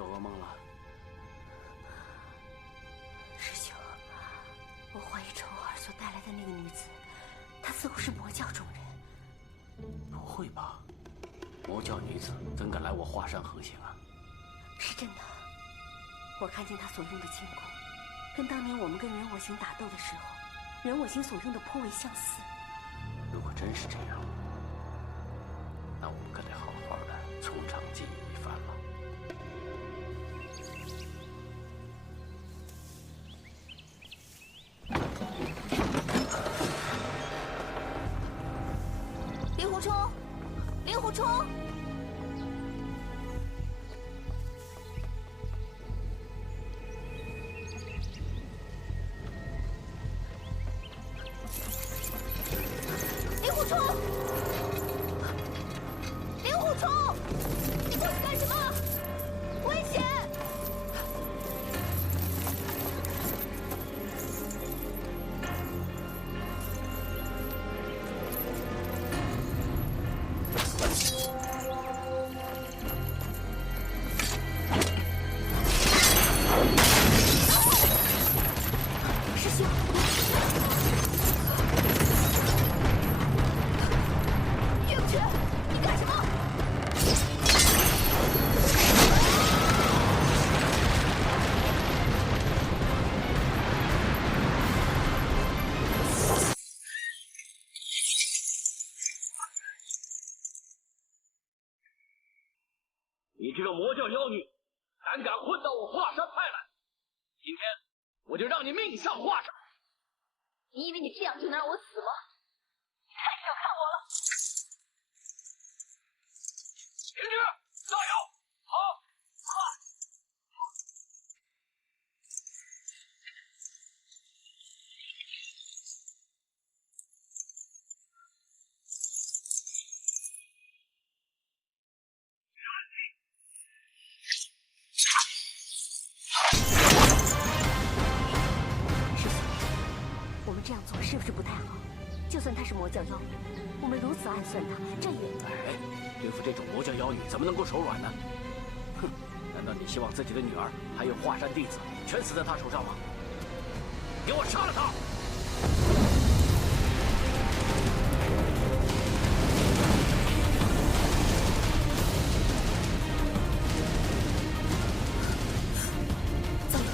做噩梦了？师兄，我怀疑丑儿所带来的那个女子，她似乎是魔教中人。不会吧？魔教女子怎敢来我华山横行啊？是真的，我看见她所用的轻功，跟当年我们跟任我行打斗的时候，任我行所用的颇为相似。如果真是这样，那我们可得好好的从长计议一番了。令狐冲，令狐冲！令狐冲！令狐冲！你过去干什么？危险！师兄，岳不群，你干什么？你这个魔教妖女，胆敢混到我华山派来，今天我就让你命丧华山！你以为你这样就能让我死吗？你太小看我了！灵芝，加油！好，快！师兄，我们这样做是不是不太好？就算她是魔教妖女，我们如此暗算她，这也……哎，对付这种魔教妖女，怎么能够手软呢？哼，难道你希望自己的女儿还有华山弟子全死在她手上吗？给我杀了她！糟了，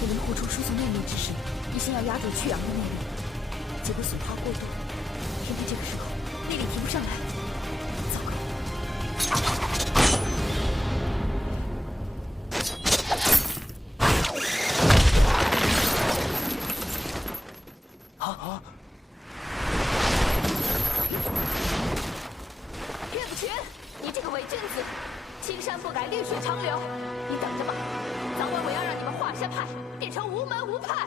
给令狐冲输送内力之时，一心要压住去阳的内力，结果损耗过度，偏偏这个时候内力提不上来，糟糕！岳不群，你这个伪君子，青山不改，绿水长流，你等着吧，早晚我要让你们华山派变成无门无派！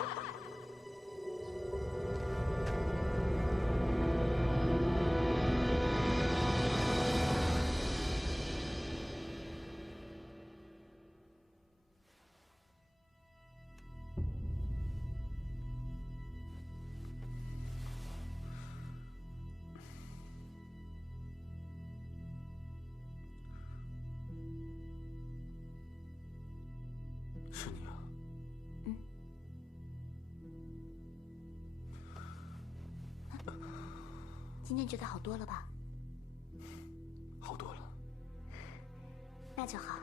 是你啊？今天觉得好多了吧？好多了。那就好。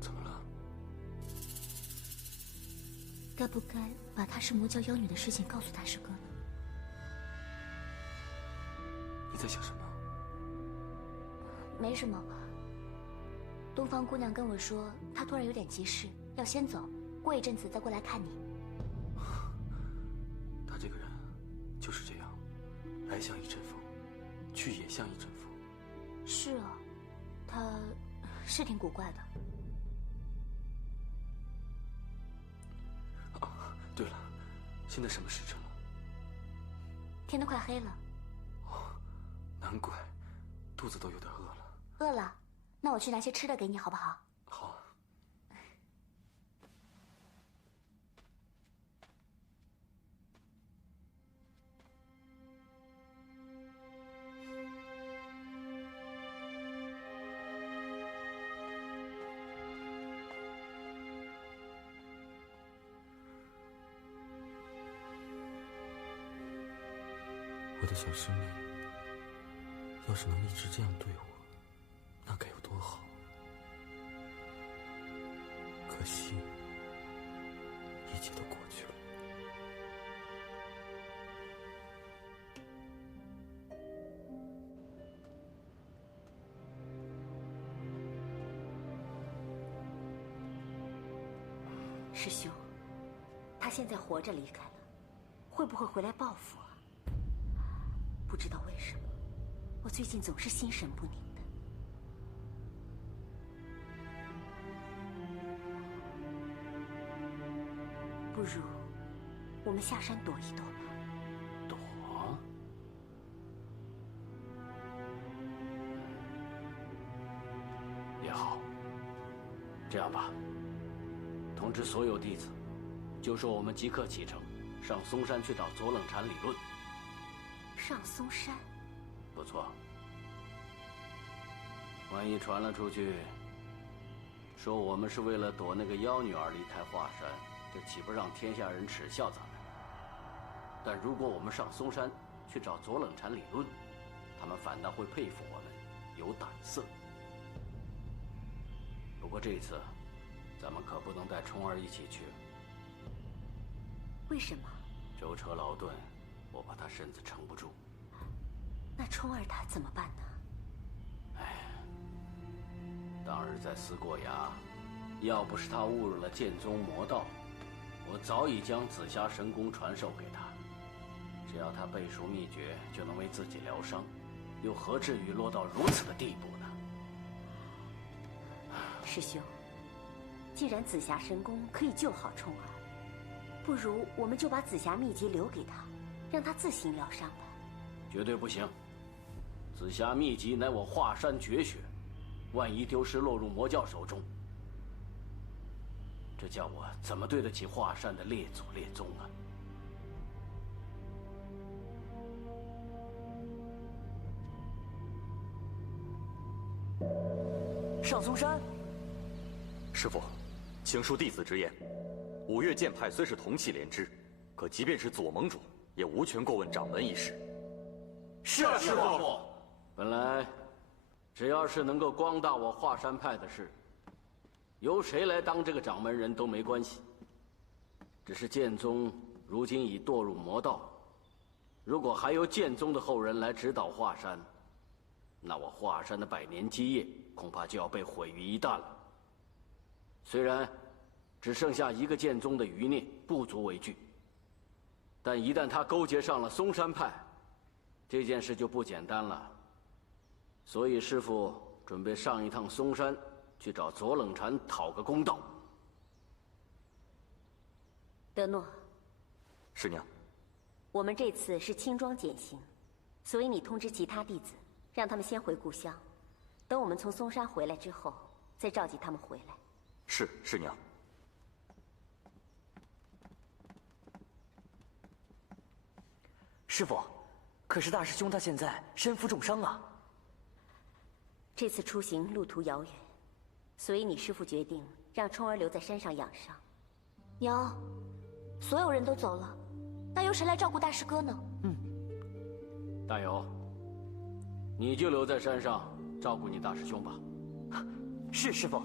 怎么了？该不该把她是魔教妖女的事情告诉大师哥呢？你在想什么？没什么。东方姑娘跟我说，她突然有点急事，要先走，过一阵子再过来看你。他这个人就是这样，来像一阵风，去也像一阵风。是啊，她是挺古怪的。啊，对了，现在什么时辰了？天都快黑了。哦，难怪，肚子都有点饿了。饿了，那我去拿些吃的给你，好不好？好。我的小师妹，要是能一直这样对我，那该有多好。可惜，一切都过去了。师兄，他现在活着离开了，会不会回来报复啊？不知道为什么，我最近总是心神不宁的。不如我们下山躲一躲吧。躲？也好。这样吧，通知所有弟子，就说我们即刻启程，上嵩山去找左冷禅理论。上嵩山？不错。万一传了出去，说我们是为了躲那个妖女而离开华山，这岂不让天下人耻笑咱们？但如果我们上嵩山去找左冷禅理论，他们反倒会佩服我们有胆色。不过这一次，咱们可不能带冲儿一起去。为什么？舟车劳顿，我怕他身子撑不住。那冲儿他怎么办呢？当日在思过崖，要不是他误入了剑宗魔道，我早已将紫霞神功传授给他。只要他背熟秘诀，就能为自己疗伤，又何至于落到如此的地步呢？师兄，既然紫霞神功可以救好冲儿，不如我们就把紫霞秘籍留给他，让他自行疗伤吧。绝对不行！紫霞秘籍乃我华山绝学，万一丢失落入魔教手中，这叫我怎么对得起华山的列祖列宗啊？上嵩山。师父，请恕弟子直言，五岳剑派虽是同气连枝，可即便是左盟主，也无权过问掌门一事。是啊，师父。本来，只要是能够光大我华山派的事，由谁来当这个掌门人都没关系。只是剑宗如今已堕入魔道，如果还由剑宗的后人来指导华山，那我华山的百年基业恐怕就要被毁于一旦了。虽然只剩下一个剑宗的余孽，不足为惧，但一旦他勾结上了嵩山派，这件事就不简单了。所以师父准备上一趟嵩山，去找左冷禅讨个公道。德诺，师娘，我们这次是轻装简行，所以你通知其他弟子，让他们先回故乡，等我们从嵩山回来之后，再召集他们回来。是师娘。师父，可是大师兄他现在身负重伤啊。这次出行路途遥远，所以你师父决定让冲儿留在山上养伤。娘，所有人都走了，那由谁来照顾大师哥呢？大友，你就留在山上照顾你大师兄吧。是师父。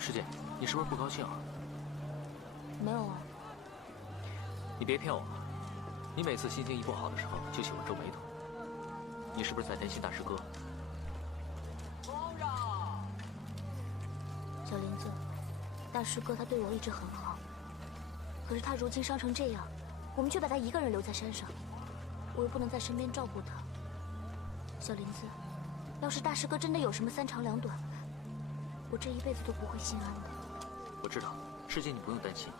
师姐，你是不是不高兴啊？没有啊。你别骗我，你每次心情一不好的时候就喜欢皱眉头，你是不是在担心大师哥？小林子，大师哥他对我一直很好，可是他如今伤成这样，我们却把他一个人留在山上，我又不能在身边照顾他。小林子，要是大师哥真的有什么三长两短，我这一辈子都不会心安的。我知道，师姐你不用担心，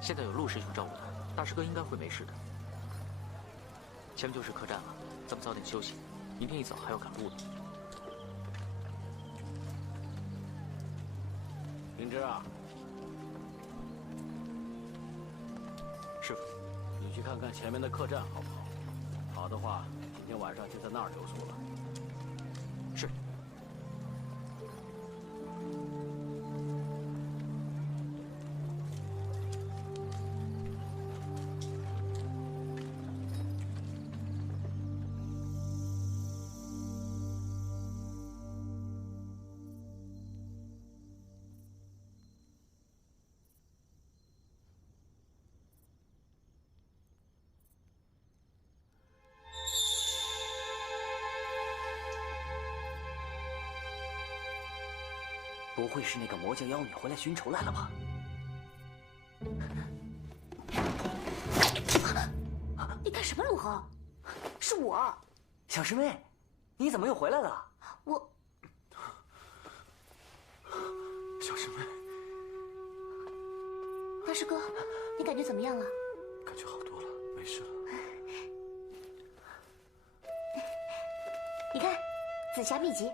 现在有陆师兄照顾他，大师哥应该会没事的。前面就是客栈了，咱们早点休息，明天一早还要赶路呢。灵芝啊，师傅，你去看看前面的客栈好不好？好的话，今天晚上就在那儿留宿了。是。不会是那个魔教妖女回来寻仇来了吧？你干什么，陆恒？是我。小师妹，你怎么又回来了？我。小师妹，大师哥，你感觉怎么样了？感觉好多了，没事了。你看，紫霞秘籍。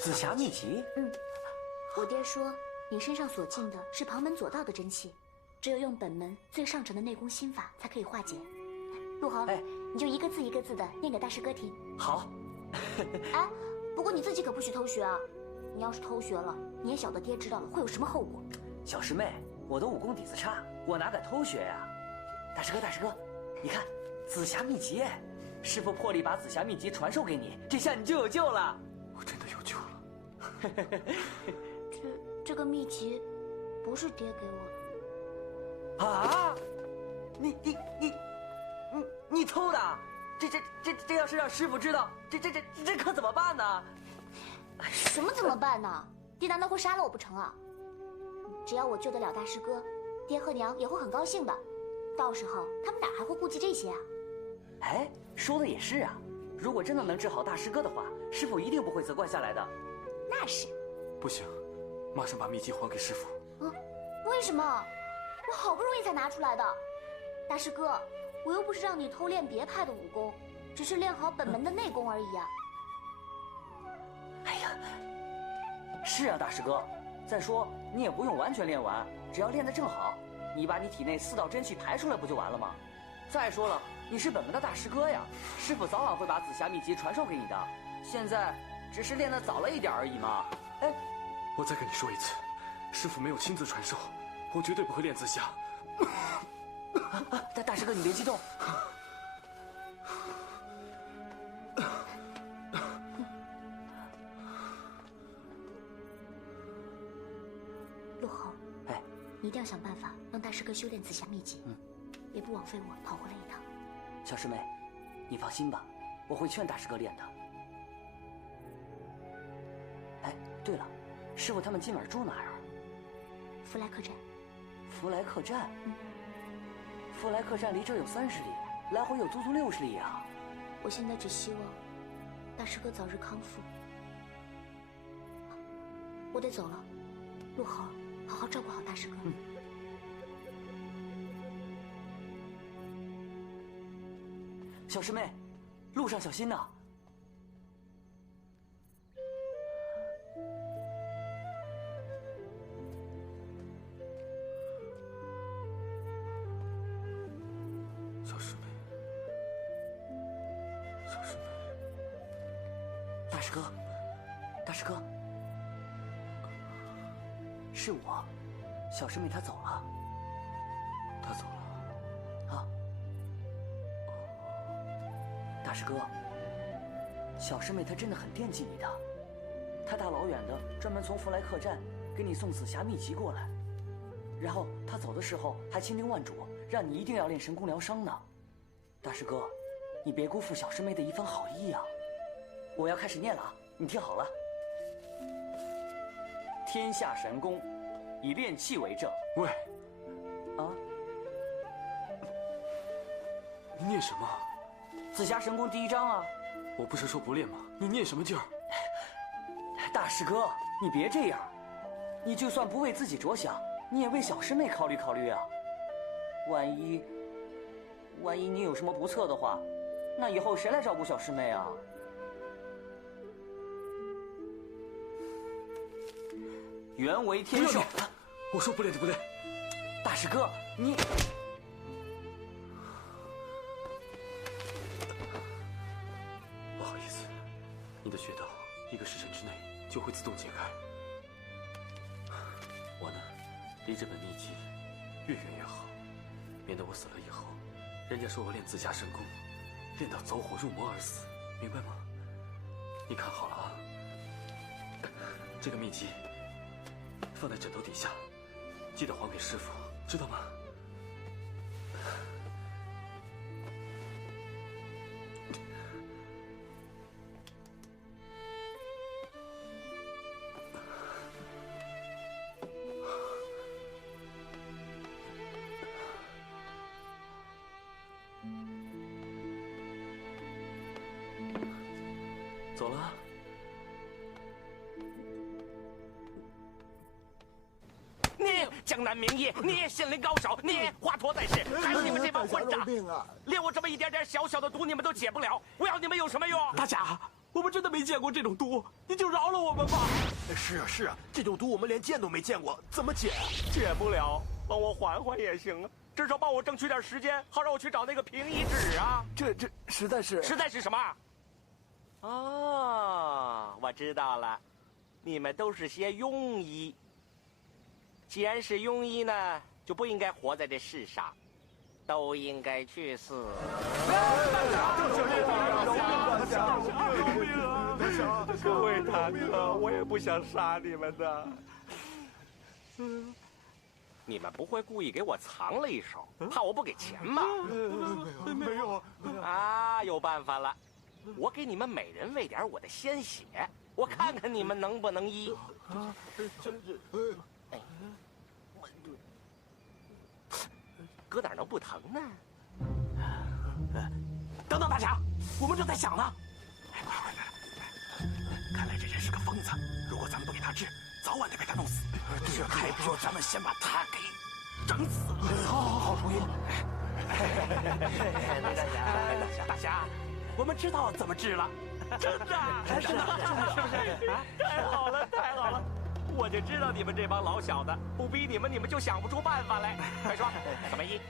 紫霞秘籍？嗯。我爹说，你身上所进的是旁门左道的真气，只有用本门最上乘的内功心法才可以化解。陆恒，你就一个字一个字的念给大师哥听。好。哎，不过你自己可不许偷学啊！你要是偷学了，你也晓得爹知道了会有什么后果。小师妹，我的武功底子差，我哪敢偷学呀？大师哥，你看，紫霞秘籍，师傅破例把紫霞秘籍传授给你，这下你就有救了。我真的有救了。这个秘籍不是爹给我的啊！你偷的？这要是让师傅知道，这可怎么办呢？什么怎么办呢？爹难道会杀了我不成啊？只要我救得了大师哥，爹和娘也会很高兴的。到时候他们哪还会顾及这些啊？哎，说的也是啊。如果真的能治好大师哥的话，师傅一定不会责怪下来的。那是。不行。马上把秘籍还给师傅。为什么？我好不容易才拿出来的。大师哥，我又不是让你偷练别派的武功，只是练好本门的内功而已啊。哎呀，是啊，大师哥。再说你也不用完全练完，只要练得正好，你把你体内4道真气排出来不就完了吗？再说了，你是本门的大师哥呀，师傅早晚会把紫霞秘籍传授给你的。现在只是练得早了一点而已嘛。哎。我再跟你说一次，师傅没有亲自传授，我绝对不会练紫霞。大师哥，你别激动。陆恒，你一定要想办法让大师哥修炼紫霞秘籍，别不枉费我跑回来一趟。小师妹，你放心吧，我会劝大师哥练的。哎，对了。师傅他们今晚住哪儿啊？福来客栈。福来客栈？福来客栈离这儿有30里，来回有足足60里啊！我现在只希望大师哥早日康复。我得走了，陆恒，好好照顾好大师哥。小师妹，路上小心呐！大师哥，是我，小师妹她走了。她走了？啊，大师哥，小师妹她真的很惦记你的，她大老远的专门从福来客栈给你送紫霞秘籍过来，然后她走的时候还千叮万嘱，让你一定要练神功疗伤呢。大师哥，你别辜负小师妹的一番好意啊！我要开始念了啊，你听好了。天下神功，以炼气为正。喂，啊，你念什么？紫霞神功第1章啊。我不是说不练吗？你念什么劲儿？大师哥，你别这样，你就算不为自己着想，你也为小师妹考虑考虑啊。万一你有什么不测的话，那以后谁来照顾小师妹啊？原为天授。我说不练就不练。大师哥，你你的穴道1个时辰之内就会自动解开。我呢，离这本秘籍越远越好，免得我死了以后，人家说我练自家神功，练到走火入魔而死，明白吗？你看好了啊，这个秘籍放在枕头底下，记得还给师傅，知道吗？走了。你江南名医，你心灵高手，你华佗在世，还有你们这帮混账，连我这么一点点小小的毒你们都解不了，我要你们有什么用？大侠，我们真的没见过这种毒，你就饶了我们吧。是啊，这种毒我们连见都没见过，怎么解？解不了，帮我缓缓也行啊，至少帮我争取点时间，好让我去找那个平医纸啊。这实在是什么？哦，我知道了，你们都是些庸医。既然是庸医呢，就不应该活在这世上，都应该去死。各位大哥，我也不想杀你们的。你们不会故意给我藏了一手，怕我不给钱吧？没有啊，有办法了。我给你们每人喂点我的鲜血，我看看你们能不能医。搁哪儿能不疼呢？等等，大侠，我们正在想呢。快！看来这人是个疯子，如果咱们不给他治，早晚得被他弄死。还不如咱们先把他给整死了。好主意。大侠，我们知道怎么治了。真的，是不是？太好了！我就知道你们这帮老小子，不逼你们，你们就想不出办法来。快说，怎么医？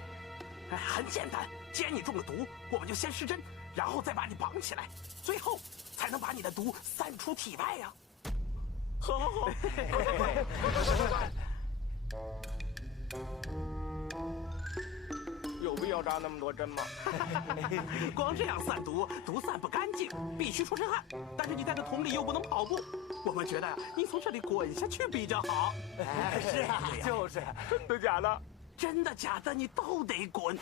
很简单，既然你中了毒，我们就先施针，然后再把你绑起来，最后才能把你的毒散出体外呀。好。有必要扎那么多针吗？光这样散毒，毒散不干净，必须出身汗。但是你在这桶里又不能跑步，我们觉得你从这里滚下去比较好。是啊，就是，真的假的？真的假的，你都得滚！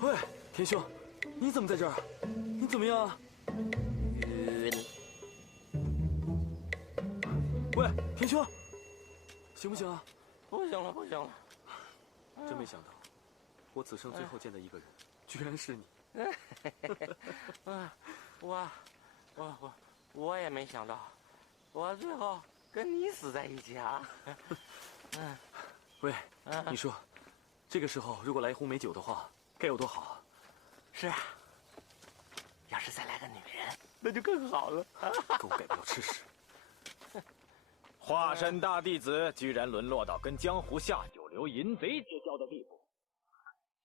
喂，田兄，你怎么在这儿？你怎么样啊？晕。喂，田兄，行不行啊？不行了。真没想到，我此生最后见的一个人，居然是你。我也没想到，我最后跟你死在一起啊。喂，你说，这个时候如果来一壶美酒的话，该有多好啊！是啊，要是再来个女人，那就更好了。狗改不了吃屎。华山大弟子居然沦落到跟江湖下九流淫贼结交的地步，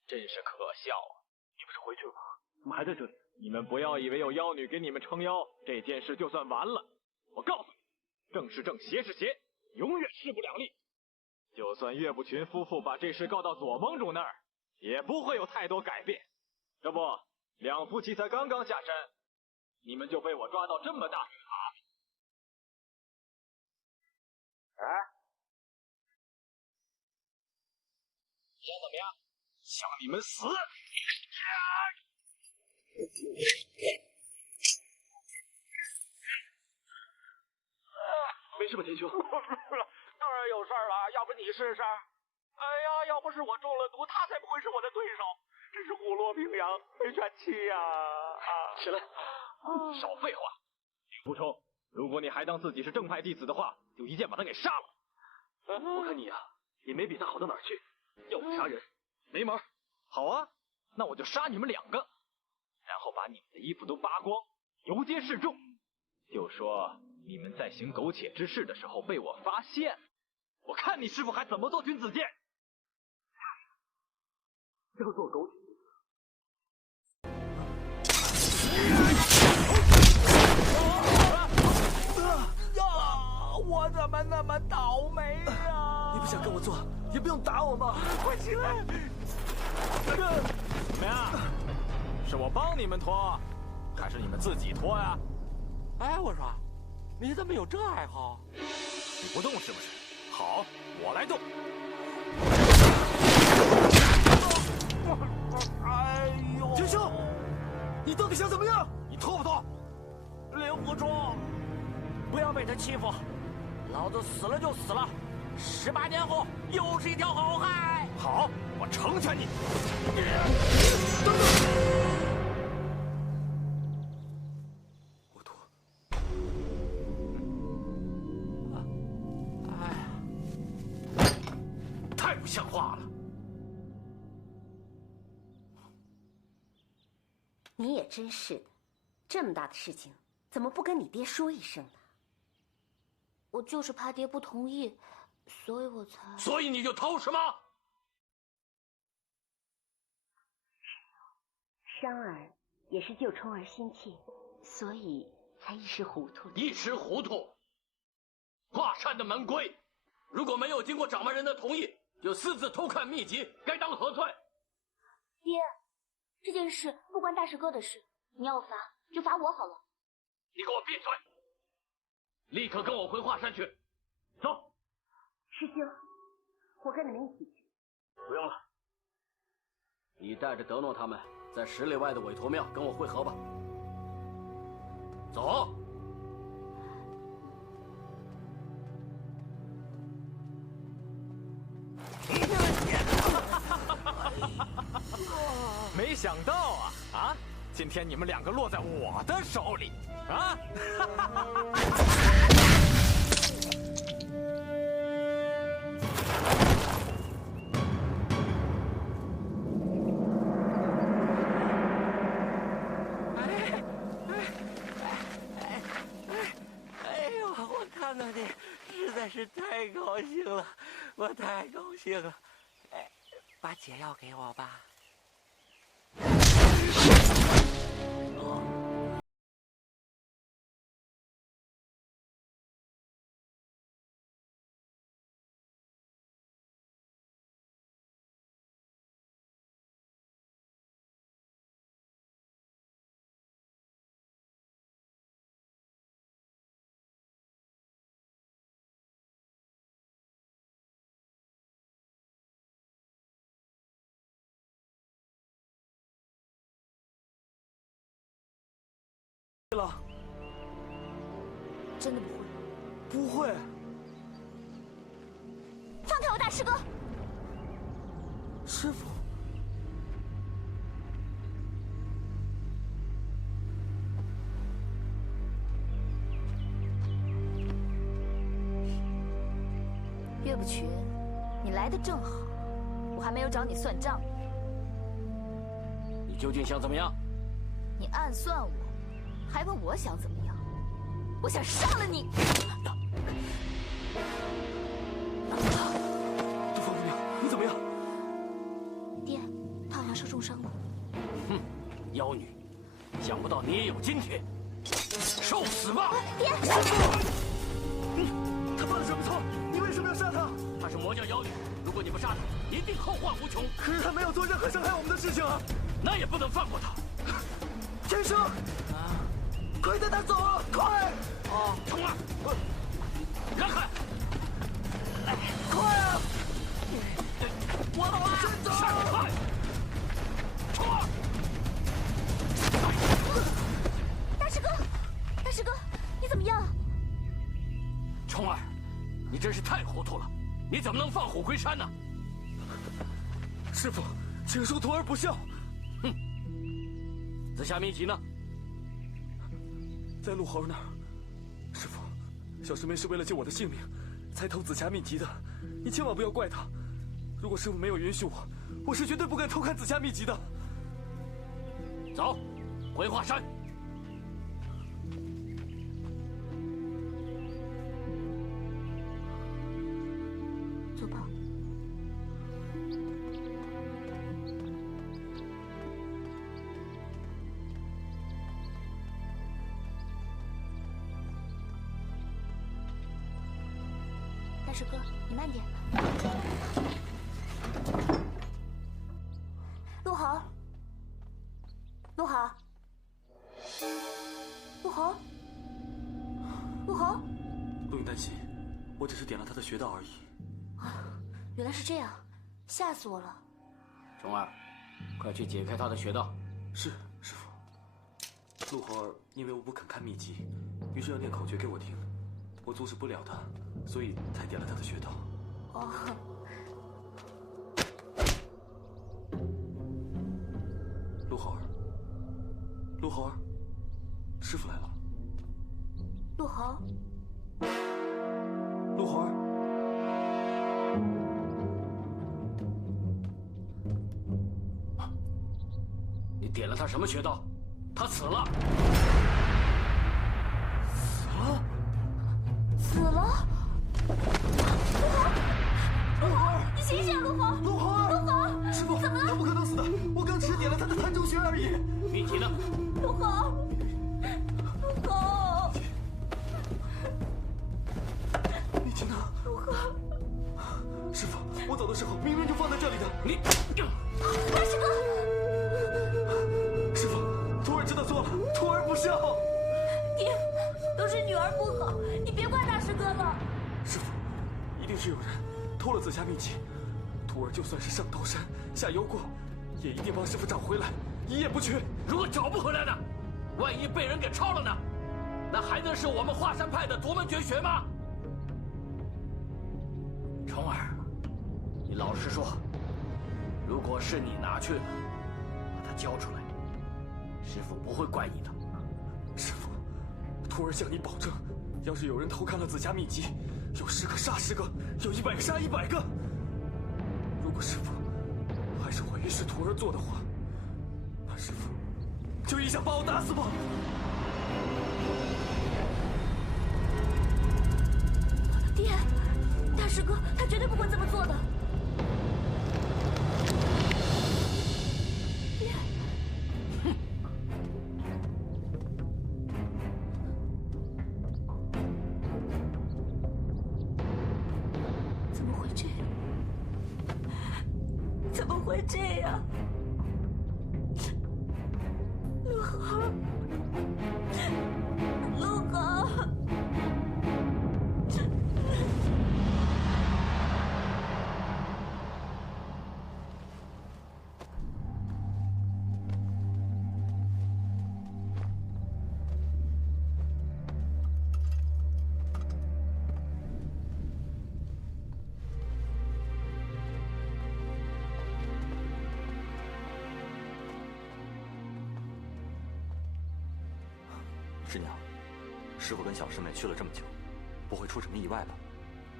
真是可笑啊！你不是回去了吗？怎么还在这里？你们不要以为有妖女给你们撑腰，这件事就算完了。我告诉你，正是正，邪是邪，永远势不两立。就算岳不群夫妇把这事告到左盟主那儿，也不会有太多改变。这不，两夫妻才刚刚下山，你们就被我抓到这么大水蛤蟆。想怎么样？想你们死！没事吧，田兄？当然有事儿了，要不你试试？哎呀，要不是我中了毒，他才不会是我的对手。真是虎落平阳没喘气呀！起来，少废话。林福冲，如果你还当自己是正派弟子的话，就一剑把他给杀了。我看你呀，也没比他好到哪儿去。要我杀人，没门。好啊，那我就杀你们2个，然后把你们的衣服都扒光，游街示众，就说你们在行苟且之事的时候被我发现，我看你师傅还怎么做君子剑。要做苟且。我怎么那么倒霉呀？你不想跟我做，也不用打我嘛！快起来！怎么样？是我帮你们拖，还是你们自己拖呀？哎，我说，你怎么有这爱好？你不动是不是？好，我来动。哎呦！天生，你到底想怎么样？你拖不拖？令狐冲，不要被他欺负，老子死了就死了，18年后又是一条好汉。好，我成全你。等等，我脱。太不像话了！你也真是的，这么大的事情，怎么不跟你爹说一声呢？我就是怕爹不同意，所以我才……所以你就偷是吗？商儿也是救冲儿心切，所以才一时糊涂。一时糊涂。华山的门规，如果没有经过掌门人的同意，就私自偷看秘籍，该当何罪？爹，这件事不关大师哥的事，你要罚就罚我好了。你给我闭嘴！立刻跟我回华山去。走。师兄，我跟你们一起去。不用了，你带着德诺他们在10里外的韦陀庙跟我会合吧。走。没想到啊，今天你们2个落在我的手里啊！哎呦，我看到你实在是太高兴了，我太高兴了。哎，把解药给我吧。了，真的不会？不会。放开我大师哥！师傅，岳不群，你来的正好，我还没有找你算账。你究竟想怎么样？你暗算我，还问我想怎么样？我想杀了你！杜方姑娘，你怎么样？爹，他好像受重伤了。哼，妖女，想不到你也有今天，受死吧！爹，他犯了什么错？你为什么要杀他？她是魔教妖女，如果你不杀她，一定后患无穷。可是他没有做任何伤害我们的事情啊！那也不能放过他。天生，快带他走啊！快！冲啊！让开！快啊！我走了，先走！快！冲啊！大师哥，大师哥，你怎么样？冲儿，你真是太糊涂了！你怎么能放虎归山呢？师傅，请恕徒儿不孝。哼！紫霞秘籍呢？在陆猴那儿。师傅，小师妹是为了救我的性命，才偷紫霞秘籍的。你千万不要怪他。如果师傅没有允许我，我是绝对不敢偷看紫霞秘籍的。走，回华山。走吧。大师哥，你慢点。陆豪，陆豪，陆豪，陆豪，不用担心，我只是点了他的穴道而已。原来是这样，吓死我了。虫儿，快去解开他的穴道。是，师傅。陆豪儿因为我不肯看秘籍，于是要念口诀给我听，我阻止不了他，所以才点了他的穴道。哦。陆豪儿，陆豪儿，师傅来了。陆豪，陆豪儿，你点了他什么穴道？他死了。死了？陆豪，你醒醒，陆豪！陆豪儿，陆豪，师傅，怎么了？他不可能死的，我刚只点了他的膻中穴而已。秘籍呢？陆豪，陆豪，秘籍呢？陆豪，师傅，我走的时候明明就放在这里的。你，大师哥，师傅，徒儿知道错了，徒儿不孝。爹，都是女儿不好，你别怪大师哥了。师傅，一定是有人偷了紫霞秘籍，徒儿就算是上刀山下油锅，也一定帮师傅找回来，一夜不缺。如果找不回来呢？万一被人给抄了呢？那还能是我们华山派的独门绝学吗？虫儿，你老实说，如果是你拿去了，把它交出来，师傅不会怪你的。师傅，徒儿向你保证，要是有人偷看了紫霞秘籍，有10个杀10个，有100个杀100个。如果师傅还是怀疑是徒儿做的话，那师傅就一想把我打死吧。爹，大师哥他绝对不会这么做的。爹，哼。怎么会这样？怎么会这样？陆豪，陆豪。师娘，师傅跟小师妹去了这么久，不会出什么意外吧？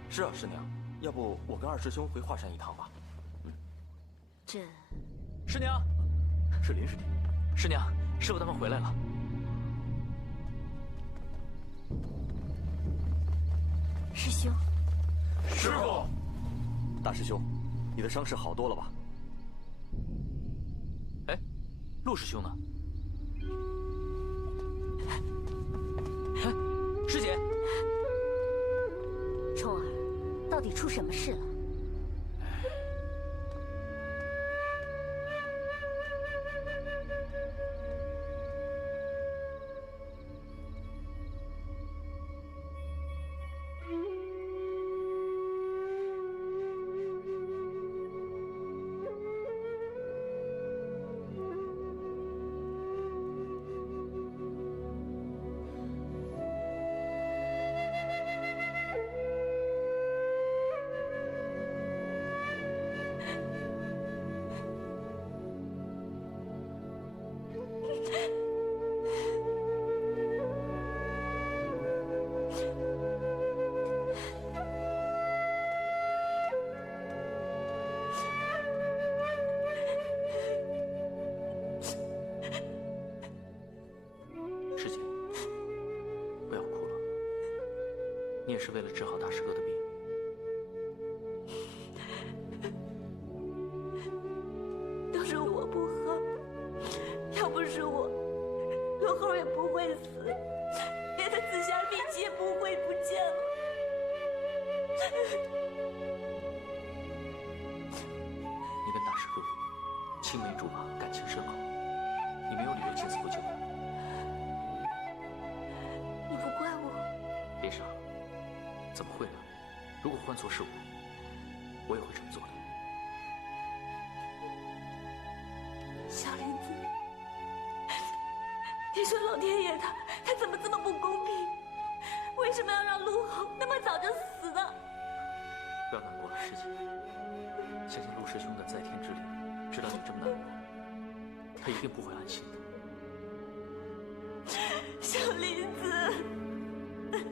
是啊，师娘，要不我跟二师兄回华山一趟吧？这，师娘，是林师弟。师娘，师傅他们回来了。师兄，师傅，大师兄，你的伤势好多了吧？哎，陆师兄呢？师姐，冲儿，到底出什么事了？你也是为了治好大师哥的病。都是我不好，要不是我，罗后也不会死，连他紫霞秘籍也不会不见了。你跟大师哥青梅竹马，感情深厚，你没有理由见死不救。你不怪我？别傻，怎么会呢？如果换做是我也会这么做的。小林子，你说老天爷他怎么这么不公平？为什么要让陆豪那么早就死呢？不要难过了，师姐。相信陆师兄的在天之灵知道你这么难过，他一定不会安心的。小林子，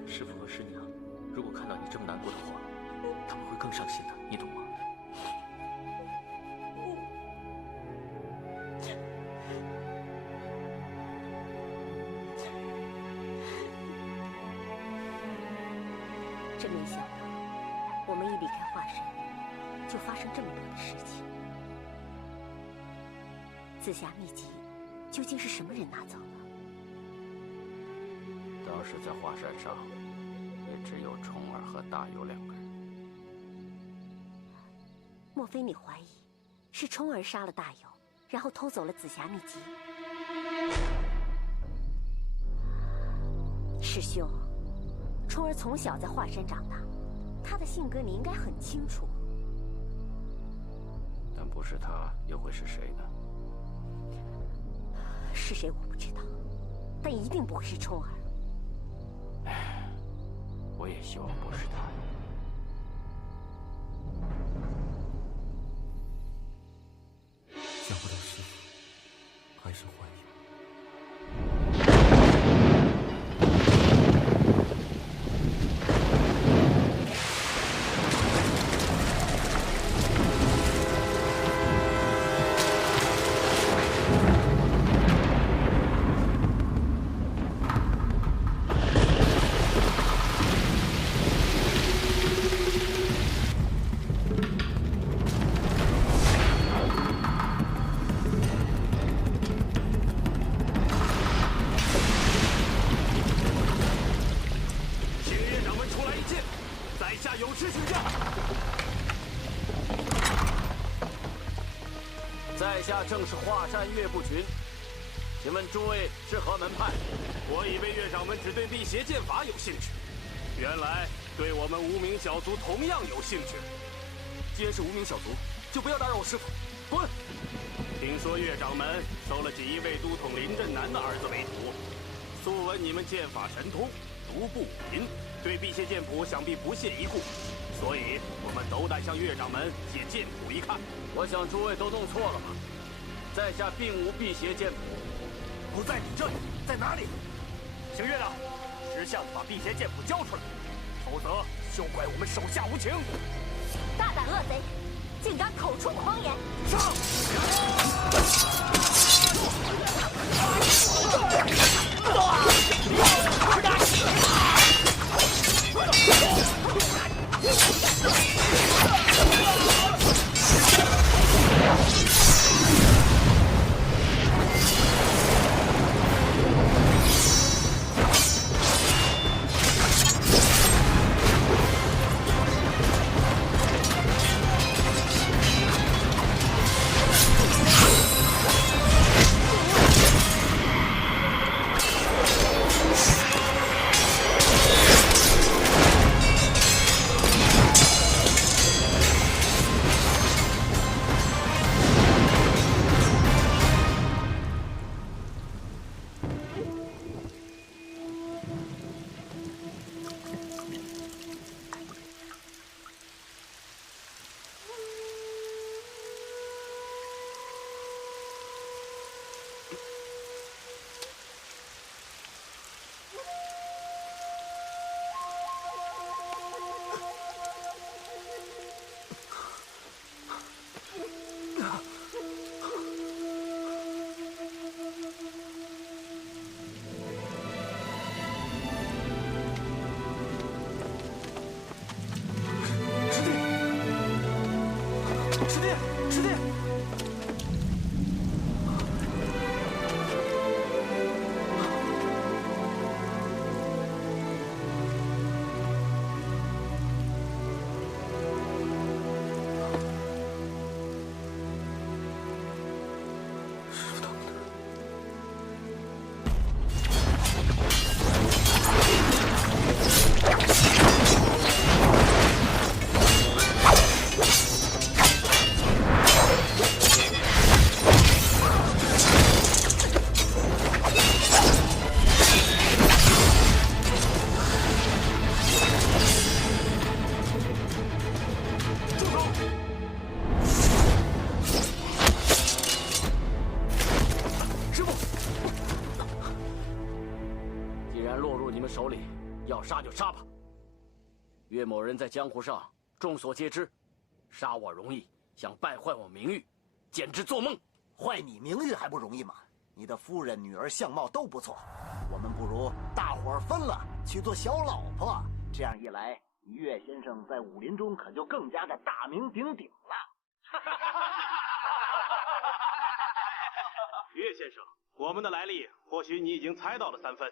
师父和师娘如果看到你这么难过的话，他们会更伤心的，你懂吗？真没想到，我们一离开华山，就发生这么多的事情。紫霞秘籍究竟是什么人拿走了？当时在华山上，也只有虫儿和大有2个人。莫非你怀疑是冲儿杀了大有，然后偷走了紫霞秘籍？师兄，冲儿从小在华山长大，他的性格你应该很清楚。但不是他，又会是谁呢？是谁我不知道，但一定不会是冲儿。我也希望不是他。想不到师父还是怀疑。在下正是华山岳不群，请问诸位是何门派？我以为岳掌门只对辟邪剑法有兴趣，原来对我们无名小族同样有兴趣。既然是无名小族，就不要打扰我师父，滚！听说岳掌门收了锦衣卫都统林震南的儿子为徒，素闻你们剑法神通，独步武林，对辟邪剑谱想必不屑一顾，所以我们斗胆向岳掌门借剑谱一看。我想诸位都弄错了吧？在下并无辟邪剑谱，不在你这里，在哪里？请岳长，识相把辟邪剑谱交出来，否则休怪我们手下无情。大胆恶贼，竟敢口出狂言！上！师弟，师弟！杀就杀吧。岳某人在江湖上众所皆知，杀我容易，想败坏我名誉，简直做梦。坏你名誉还不容易吗？你的夫人、女儿相貌都不错，我们不如大伙儿分了去做小老婆，这样一来，岳先生在武林中可就更加的大名鼎鼎了。岳先生，我们的来历或许你已经猜到了3分。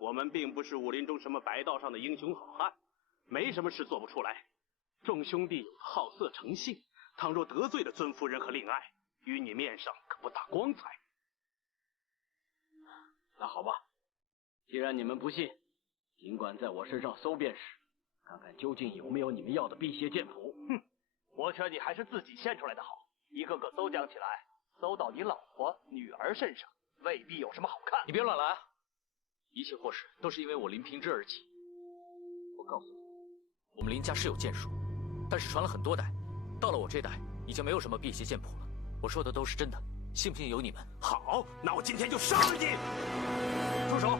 我们并不是武林中什么白道上的英雄好汉，没什么事做不出来。众兄弟有好色成性，倘若得罪了尊夫人和令爱，于你面上可不大光彩。那好吧，既然你们不信，尽管在我身上搜便是，看看究竟有没有你们要的辟邪剑谱。哼，我劝你还是自己献出来的好，一个个搜讲起来，搜到你老婆、女儿身上，未必有什么好看。你别乱来啊！一切祸事都是因为我林平之而起。我告诉你，我们林家是有剑术，但是传了很多代，到了我这代已经没有什么辟邪剑谱了。我说的都是真的，信不信由你们。好，那我今天就杀了你！住手！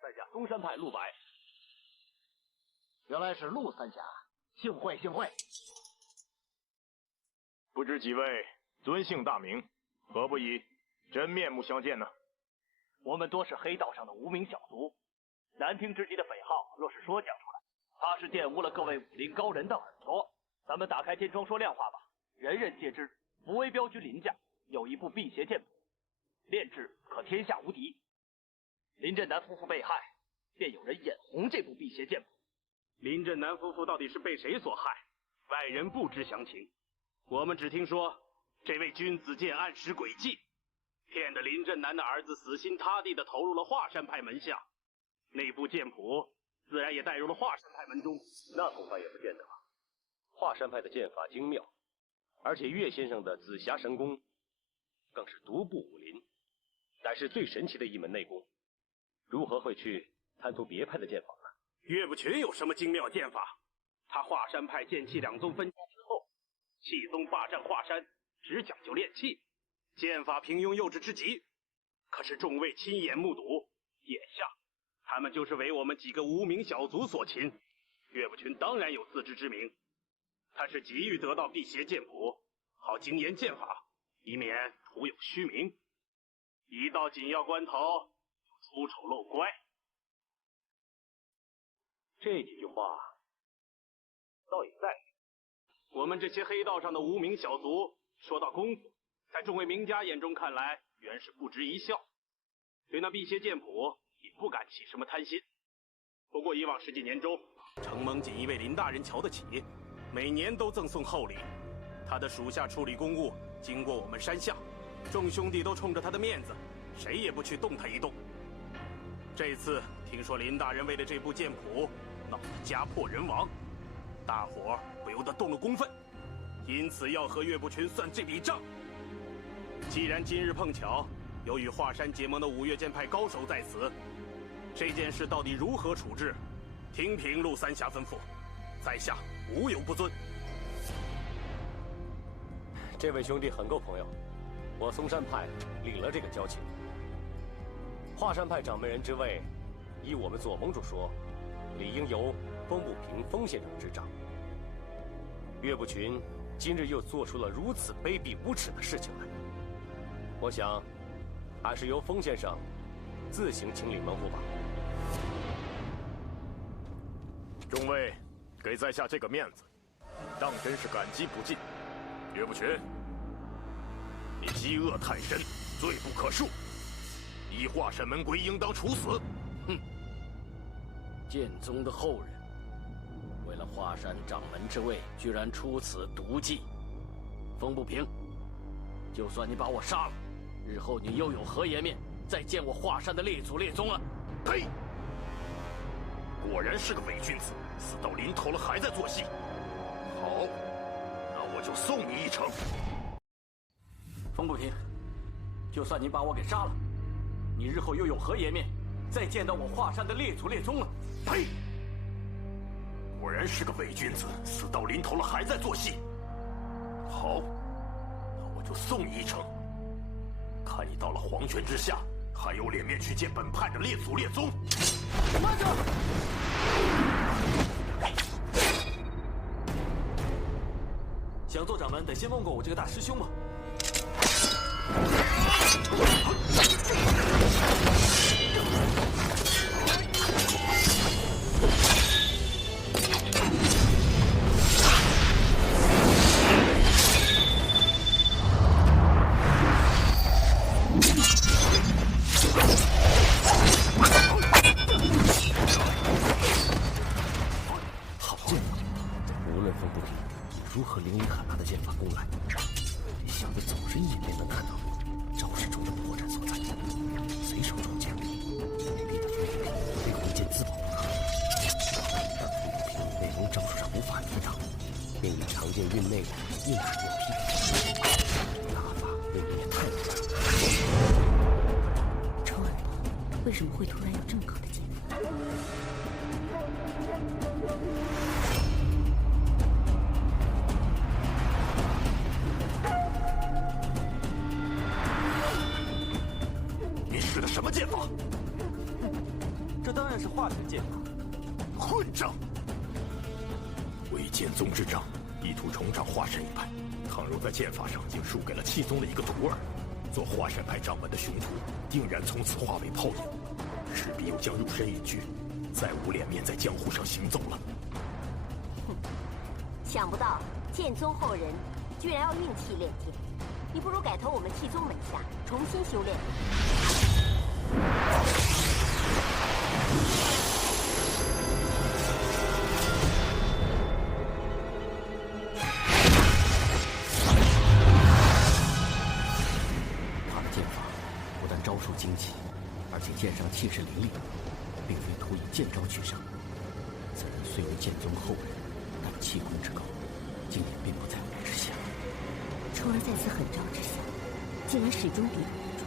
在下东山派陆白。原来是陆三侠，幸会幸会。不知几位尊姓大名，何不以真面目相见呢？我们多是黑道上的无名小卒，难听之极的匪号若是说讲出来，怕是玷污了各位武林高人的耳朵。咱们打开天窗说亮话吧，人人皆知，福威镖局林家有一部辟邪剑谱，炼制可天下无敌。林振南夫妇被害，便有人眼红这部辟邪剑谱。林振南夫妇到底是被谁所害？外人不知详情，我们只听说这位君子剑暗使诡计，骗得林振南的儿子死心塌地地投入了华山派门下，那部剑谱自然也带入了华山派门中。那恐怕也不见得。华山派的剑法精妙，而且岳先生的紫霞神功更是独步武林，乃是最神奇的一门内功，如何会去贪图别派的剑法呢？岳不群有什么精妙剑法？他华山派剑气两宗分家之后，气宗霸占华山，只讲究练气，剑法平庸幼稚之极。可是众位亲眼目睹，眼下他们就是为我们几个无名小卒所擒。岳不群当然有自知之明，他是急于得到辟邪剑谱，好精研剑法，以免徒有虚名。一到紧要关头，就出丑露乖。这几句话倒也在理。我们这些黑道上的无名小卒，说到功夫，在众位名家眼中看来，原是不值一笑。对那辟邪剑谱，也不敢起什么贪心。不过以往10几年中，承蒙锦衣卫林大人瞧得起，每年都赠送厚礼。他的属下处理公务，经过我们山下，众兄弟都冲着他的面子，谁也不去动他一动。这次听说林大人为了这部剑谱，闹得家破人亡，大伙儿不由得动了公愤，因此要和岳不群算这笔账。既然今日碰巧有与华山结盟的五岳剑派高手在此，这件事到底如何处置，听凭陆三侠吩咐，在下无有不遵。这位兄弟很够朋友，我嵩山派领了这个交情。华山派掌门人之位，依我们左盟主说，理应由风不平风先生执掌。岳不群今日又做出了如此卑鄙无耻的事情来，我想还是由风先生自行清理门户吧。众位给在下这个面子，当真是感激不尽。岳不群，你积恶太深，罪不可恕，依华山门规，应当处死。哼！剑宗的后人，为了华山掌门之位，居然出此毒计。风不平，就算你把我杀了，日后你又有何颜面再见我华山的列祖列宗啊？呸！果然是个伪君子，死到临头了还在做戏。好，那我就送你一程。风不平，就算你把我给杀了，你日后又有何颜面再见到我华山的列祖列宗啊？呸！果然是个伪君子，死到临头了还在做戏。好，那我就送你一程，看你到了黄泉之下，还有脸面去见本派的列祖列宗。慢着！想做掌门，得先问过我这个大师兄嘛。好剑法，无论风不平如何凌厉狠辣的剑法攻来，想着走神也便能看到招式中的破绽所在，随手中剑，逼得风不平非回剑自保不可。当风不平内容招数上无法抵挡，便以长剑运内硬砍硬劈，打法未免也太过分了。仇儿，为什么会突然有这么高的剑法？你使的什么剑法？这当然是化神剑法。混账！为剑宗之长，意图重掌华山一派，倘若在剑法上竟输给了气宗的一个徒儿，做华山派掌门的雄图定然从此化为泡影，势必又将入深隐居，再无脸面在江湖上行走了。想不到剑宗后人居然要运气练剑，你不如改投我们气宗门下，重新修炼。他的剑法不但招数精奇，而且剑上气势凌厉，并非图以剑招取胜。此人虽为剑宗后人，但气功之高，竟也并不在我之下。仇儿在此狠招之下，竟然始终抵挡不住，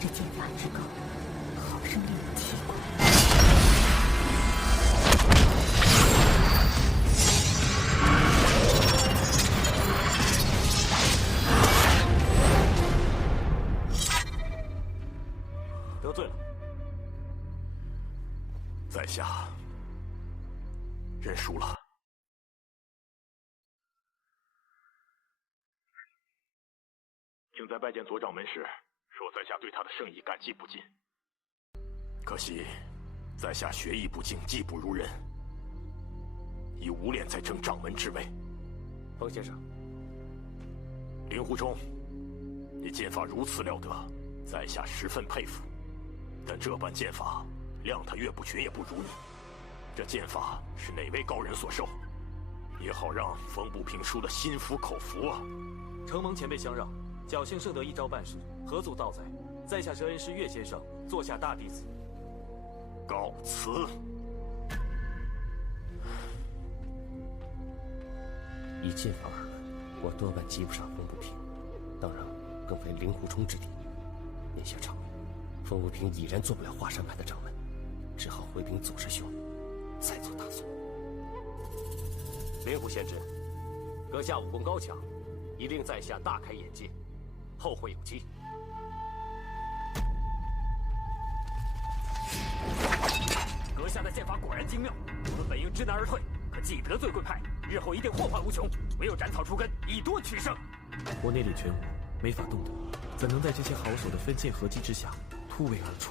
这剑法之高，好生令人奇怪。得罪了，在下认输了。请在拜见左掌门时，说在下对他的圣意感激不尽。可惜，在下学艺不精，技不如人，已无脸再争掌门之位。风先生，令狐冲，你剑法如此了得，在下十分佩服。但这般剑法，谅他岳不群也不如你。这剑法是哪位高人所授？也好让风不平输得心服口服啊！承蒙前辈相让，侥幸胜得一招半式，何足道哉？在下是恩师岳先生，座下大弟子。告辞。以剑法而论，我多半及不上风不平，当然更非令狐冲之敌。眼下场，风不平已然做不了华山派的掌门，只好回禀左师兄，再做打算。令狐仙芝，阁下武功高强，已令在下大开眼界，后会有期。阁下的剑法果然精妙，我们本应知难而退，可既得罪贵派，日后一定祸患无穷，唯有斩草除根，以多取胜。我内力全无，没法动弹，怎能在这些好手的分剑合击之下突围而出？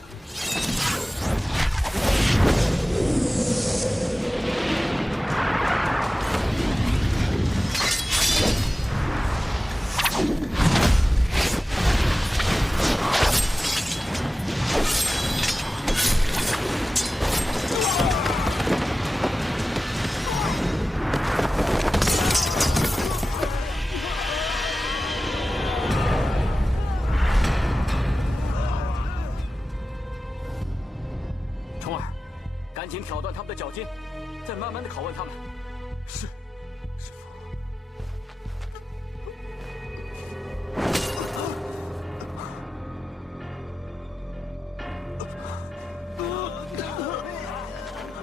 冲儿，赶紧挑断他们的脚筋，再慢慢的拷问他们。是，师父。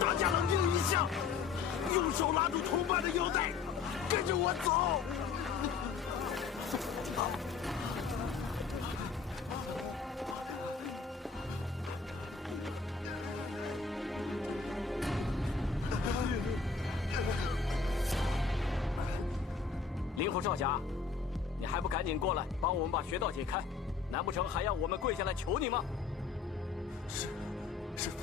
大家冷静一下，用手拉住同伴的腰带，跟着我走。灵狐少侠，你还不赶紧过来帮我们把穴道解开？难不成还要我们跪下来求你吗？是，师父。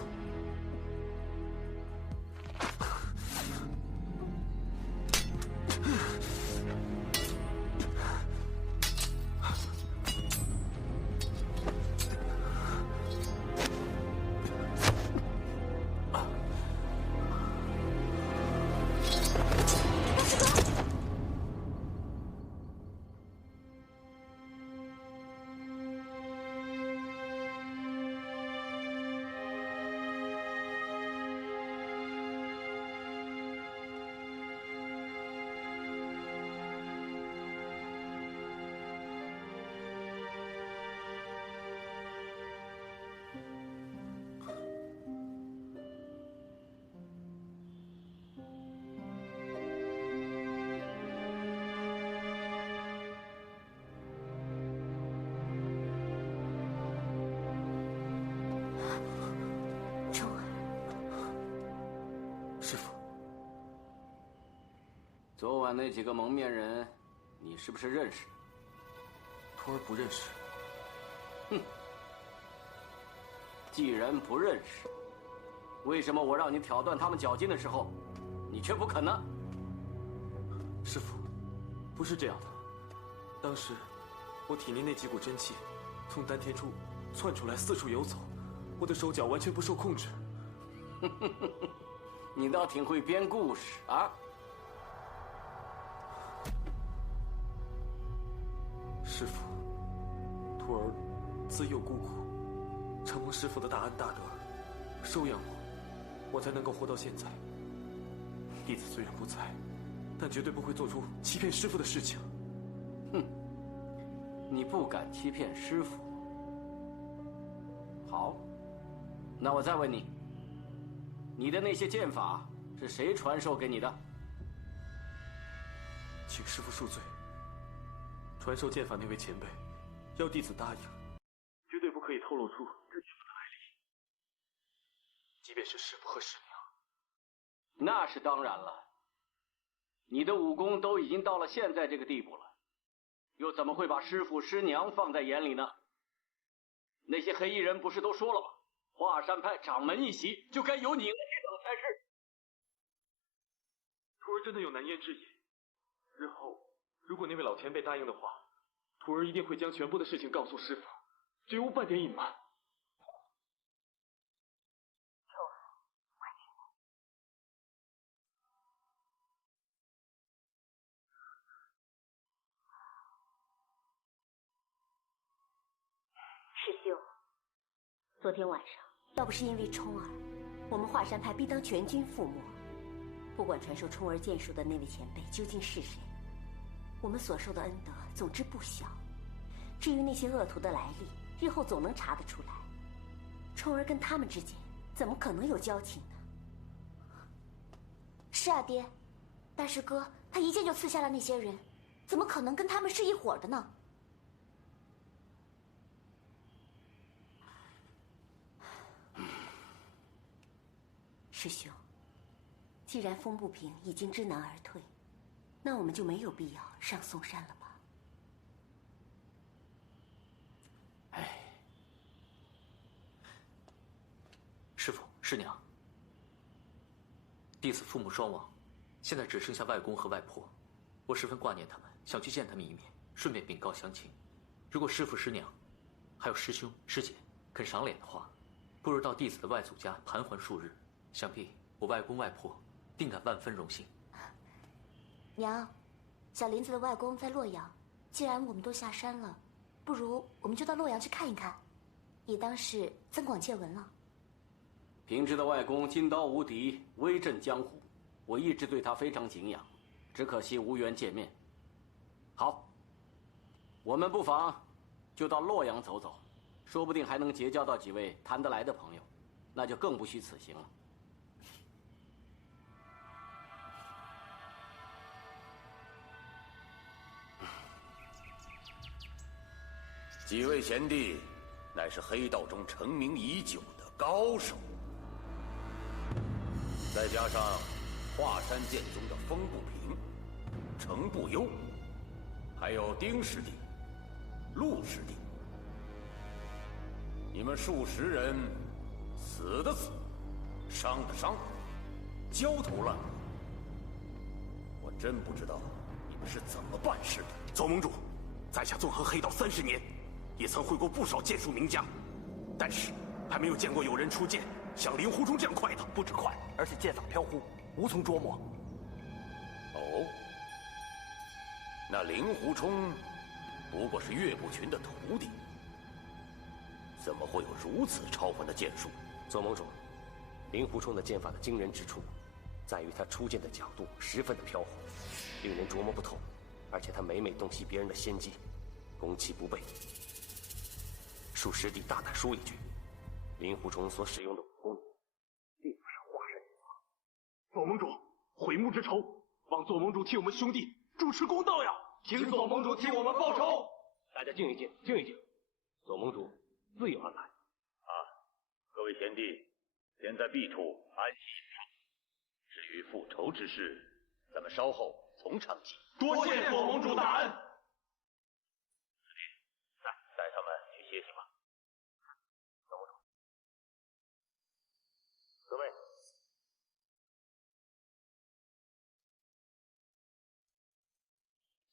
师父，昨晚那几个蒙面人，你是不是认识？徒儿不认识。哼，既然不认识，为什么我让你挑断他们脚筋的时候，你却不肯呢？师父，不是这样的。当时我体内那几股真气从丹田处窜出来，四处游走，我的手脚完全不受控制。你倒挺会编故事啊！师父，徒儿自幼孤苦，承蒙师父的大恩大德，收养我才能够活到现在。弟子虽然不才，但绝对不会做出欺骗师父的事情。哼，你不敢欺骗师父。好，那我再问你。你的那些剑法是谁传授给你的？请师父恕罪。传授剑法那位前辈，要弟子答应，绝对不可以透露出这剑法的来历。即便是师父和师娘。那是当然了。你的武功都已经到了现在这个地步了，又怎么会把师父师娘放在眼里呢？那些黑衣人不是都说了吗？华山派掌门一席就该由你来接掌才是。徒儿真的有难言之隐。日后如果那位老前辈答应的话，徒儿一定会将全部的事情告诉师父，绝无半点隐瞒。师兄，昨天晚上要不是因为冲儿，我们华山派必当全军覆没。不管传授冲儿剑术的那位前辈究竟是谁，我们所受的恩德总之不小。至于那些恶徒的来历，日后总能查得出来。冲儿跟他们之间怎么可能有交情呢？是啊，爹，大师哥他一剑就刺下了那些人，怎么可能跟他们是一伙的呢？师兄，既然风不平已经知难而退，那我们就没有必要上嵩山了吧？师父、师娘，弟子父母双亡，现在只剩下外公和外婆，我十分挂念他们，想去见他们一面，顺便禀告乡亲。如果师父、师娘，还有师兄、师姐肯赏脸的话，不如到弟子的外祖家盘桓数日，想必我外公外婆定感万分荣幸。娘，小林子的外公在洛阳，既然我们都下山了，不如我们就到洛阳去看一看，也当是增广见闻了。平之的外公金刀无敌，威震江湖，我一直对他非常敬仰，只可惜无缘见面。好，我们不妨就到洛阳走走，说不定还能结交到几位谈得来的朋友，那就更不虚此行了。几位贤弟，乃是黑道中成名已久的高手，再加上华山剑宗的风不平、程不忧，还有丁师弟、陆师弟，你们数十人，死的死，伤的伤，焦头烂额，我真不知道你们是怎么办事的。左盟主，在下纵横黑道30年。也曾会过不少剑术名家，但是还没有见过有人出剑像令狐冲这样快的。不止快，而且剑法飘忽，无从捉摸。哦，那令狐冲不过是岳不群的徒弟，怎么会有如此超凡的剑术？左盟主，令狐冲的剑法的惊人之处，在于他出剑的角度十分的飘忽，令人琢磨不透，而且他每每洞悉别人的先机，攻其不备。恕师弟大胆说一句，令狐冲所使用的武功，并不是华山剑法。左盟主，悔木之仇，望左盟主替我们兄弟主持公道呀！请左盟主替我们报仇。大家静一静，静一静。左盟主自有安排。各位贤弟，先在敝处安息一场。至于复仇之事，咱们稍后从长计。多谢左盟主大恩。带他们去歇息吧。各位，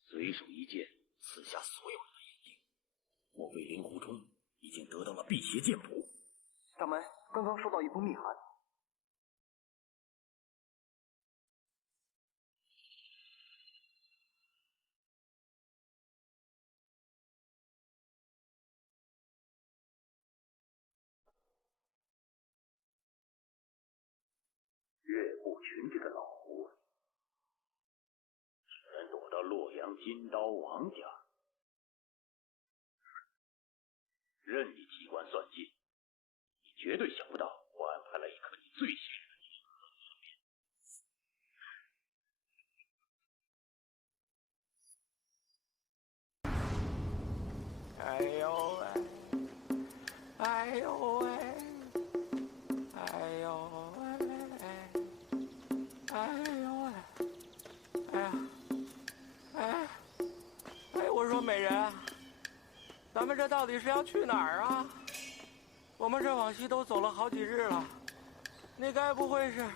随手一剑刺下所有人的眼睛。莫非令狐冲已经得到了辟邪剑谱？掌门，刚刚收到一封密函。岳不群这个老狐狸，居然躲到洛阳金刀王家，任你机关算尽，你绝对想不到我安排了一颗你最信任的人和侧面。哎呦喂，哎呦喂，哎呦喂，哎呦喂，哎呀，哎，我说美人，咱们这到底是要去哪儿啊？我们这往西都走了好几日了，你该不会是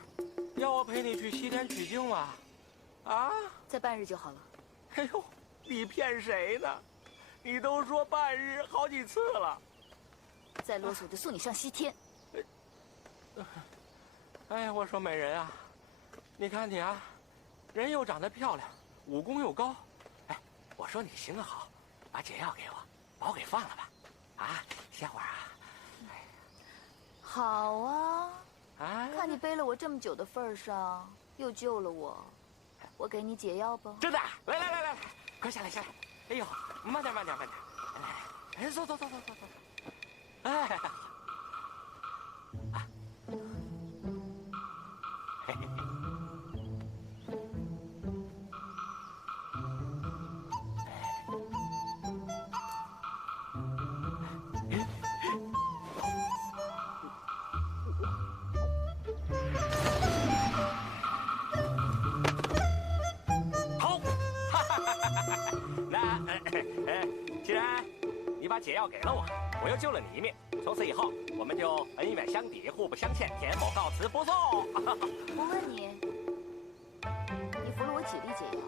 要我陪你去西天取经吧？啊？再半日就好了。哎呦，你骗谁呢？你都说半日好几次了。再啰嗦就送你上西天。哎呀，我说美人啊，你看你啊，人又长得漂亮，武功又高。哎，我说你行个好，把解药给我，把我给放了吧。啊，歇会儿啊。好啊，啊，看你背了我这么久的份上，又救了我，我给你解药吧。真的，来，快下来下来。哎呦，慢点，来，哎，走，哎，啊，嘿嘿。既然你把解药给了我，我又救了你一命，从此以后我们就恩怨相抵，互不相欠。田某告辞不送。我问你，你服了我几粒解药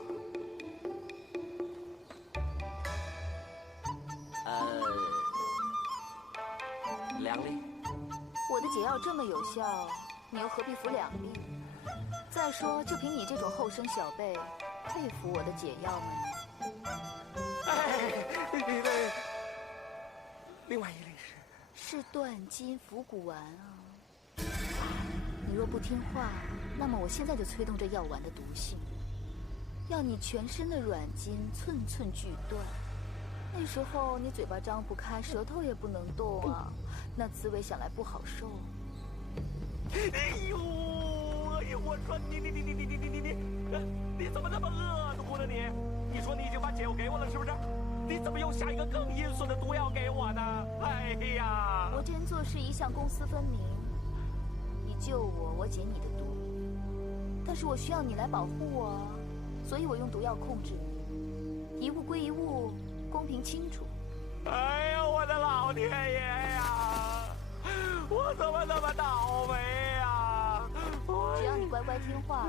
？2粒。我的解药这么有效，你又何必服2粒？再说，就凭你这种后生小辈，配服我的解药吗你？另外1粒是断筋伏骨丸啊。若不听话，那么我现在就催动这药丸的毒性，要你全身的软筋寸寸俱断。那时候你嘴巴张不开，舌头也不能动啊，那滋味想来不好受。哎呦，我说你怎么那么恶毒呢你？你说你已经把解药给我了是不是？你怎么又下一个更阴损的毒药给我呢？哎呀！我这人做事一向公私分明，你救我，我解你的毒，但是我需要你来保护我，所以我用毒药控制你，一物归一物，公平清楚。哎呀，我的老天爷呀！我怎么那么倒霉呀？只要你乖乖听话，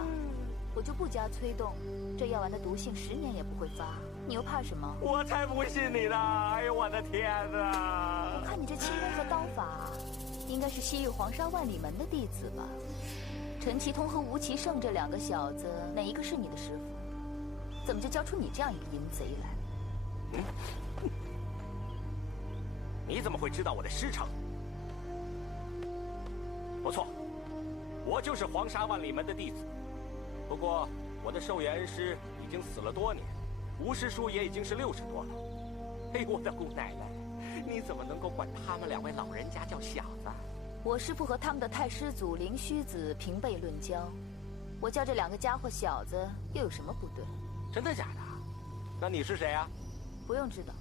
我就不加催动，这药丸的毒性10年也不会发。你又怕什么？我才不信你呢！哎呦，我的天哪！我看你这轻功和刀法，应该是西域黄沙万里门的弟子吧？陈其通和吴其胜这2个小子，哪一个是你的师傅？怎么就教出你这样一个淫贼来？你怎么会知道我的师承？不错，我就是黄沙万里门的弟子。不过，我的寿元恩师已经死了多年，吴师叔也已经是60多了。哎，我的姑奶奶，你怎么能够管他们2位老人家叫小子？我师父和他们的太师祖灵虚子平辈论交，我叫这2个家伙小子又有什么不对？真的假的？那你是谁啊？不用知道。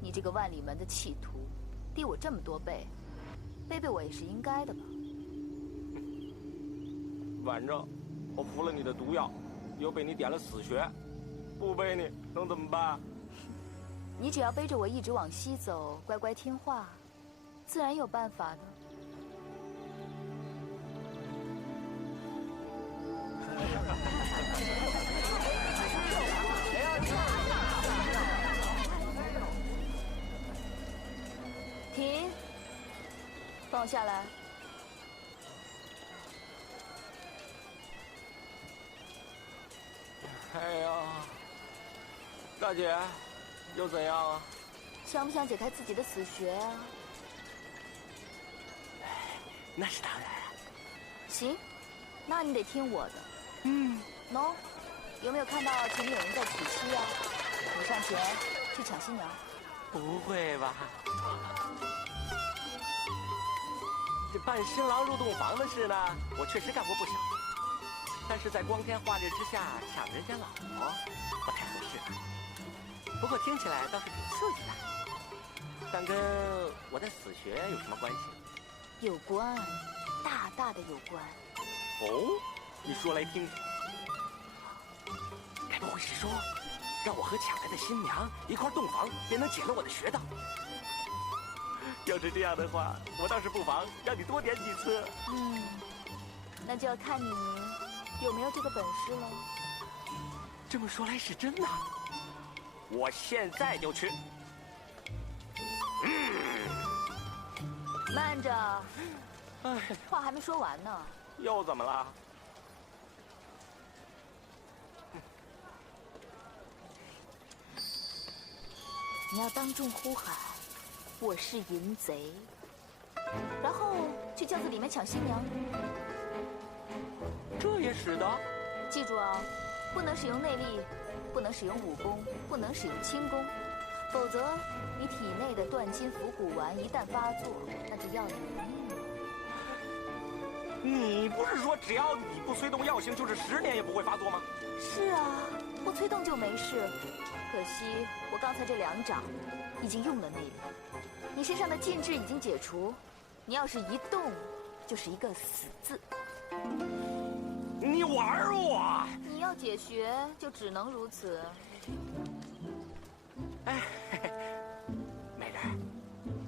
你这个万里门的弃徒，低我这么多辈，背背我也是应该的吧？反正我服了你的毒药，又被你点了死穴，不背你能怎么办？你只要背着我一直往西走，乖乖听话，自然有办法的。停！放我下来。哎呀，大姐，又怎样啊？想不想解开自己的死穴啊？那是当然啊。行，那你得听我的。喏，有没有看到前面有人在娶妻啊？你上前去抢新娘。不会吧？这扮新郎入洞房的事呢，我确实干过不少。但是在光天化日之下抢人家老婆，不太合适。不过听起来倒是挺刺激的。但跟我的死穴有什么关系？有关，大大的有关。哦，你说来听听。该不会是说，让我和抢来的新娘一块洞房，便能解了我的穴道？要是这样的话，我倒是不妨让你多点几次。那就要看你有没有这个本事了。这么说来是真的，我现在就去。慢着，话还没说完呢。又怎么了？你要当众呼喊“我是淫贼”，然后去轿子里面抢新娘。这也使得？记住啊，不能使用内力，不能使用武功，不能使用轻功，否则你体内的断筋伏骨丸一旦发作，那就要你的命了。你不是说只要你不催动药性，就是10年也不会发作吗？是啊，不催动就没事。可惜我刚才这2掌已经用了内力，你身上的禁制已经解除，你要是一动，就是一个死字。你玩我！你要解穴，就只能如此。哎，美人，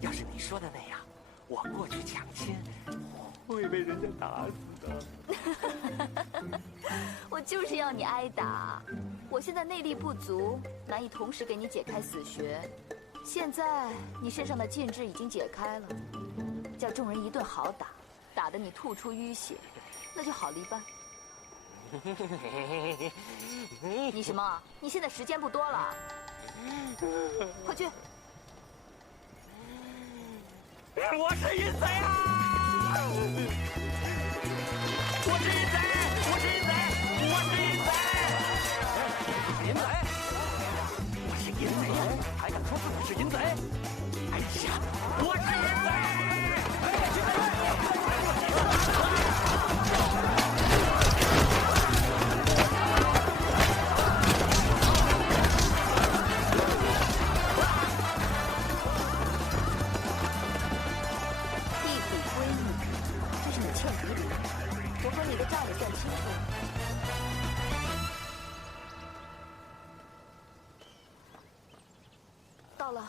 要是你说的那样，我过去抢亲，会被人家打死的。我就是要你挨打。我现在内力不足，难以同时给你解开死穴。现在你身上的禁制已经解开了，叫众人一顿好打，打得你吐出淤血，那就好了一半。你什么？你现在时间不多了，快去！我是淫贼啊！淫贼！哎呀，我是淫贼！地府归你，这是你欠敌人，我和你的账得算清楚。到了。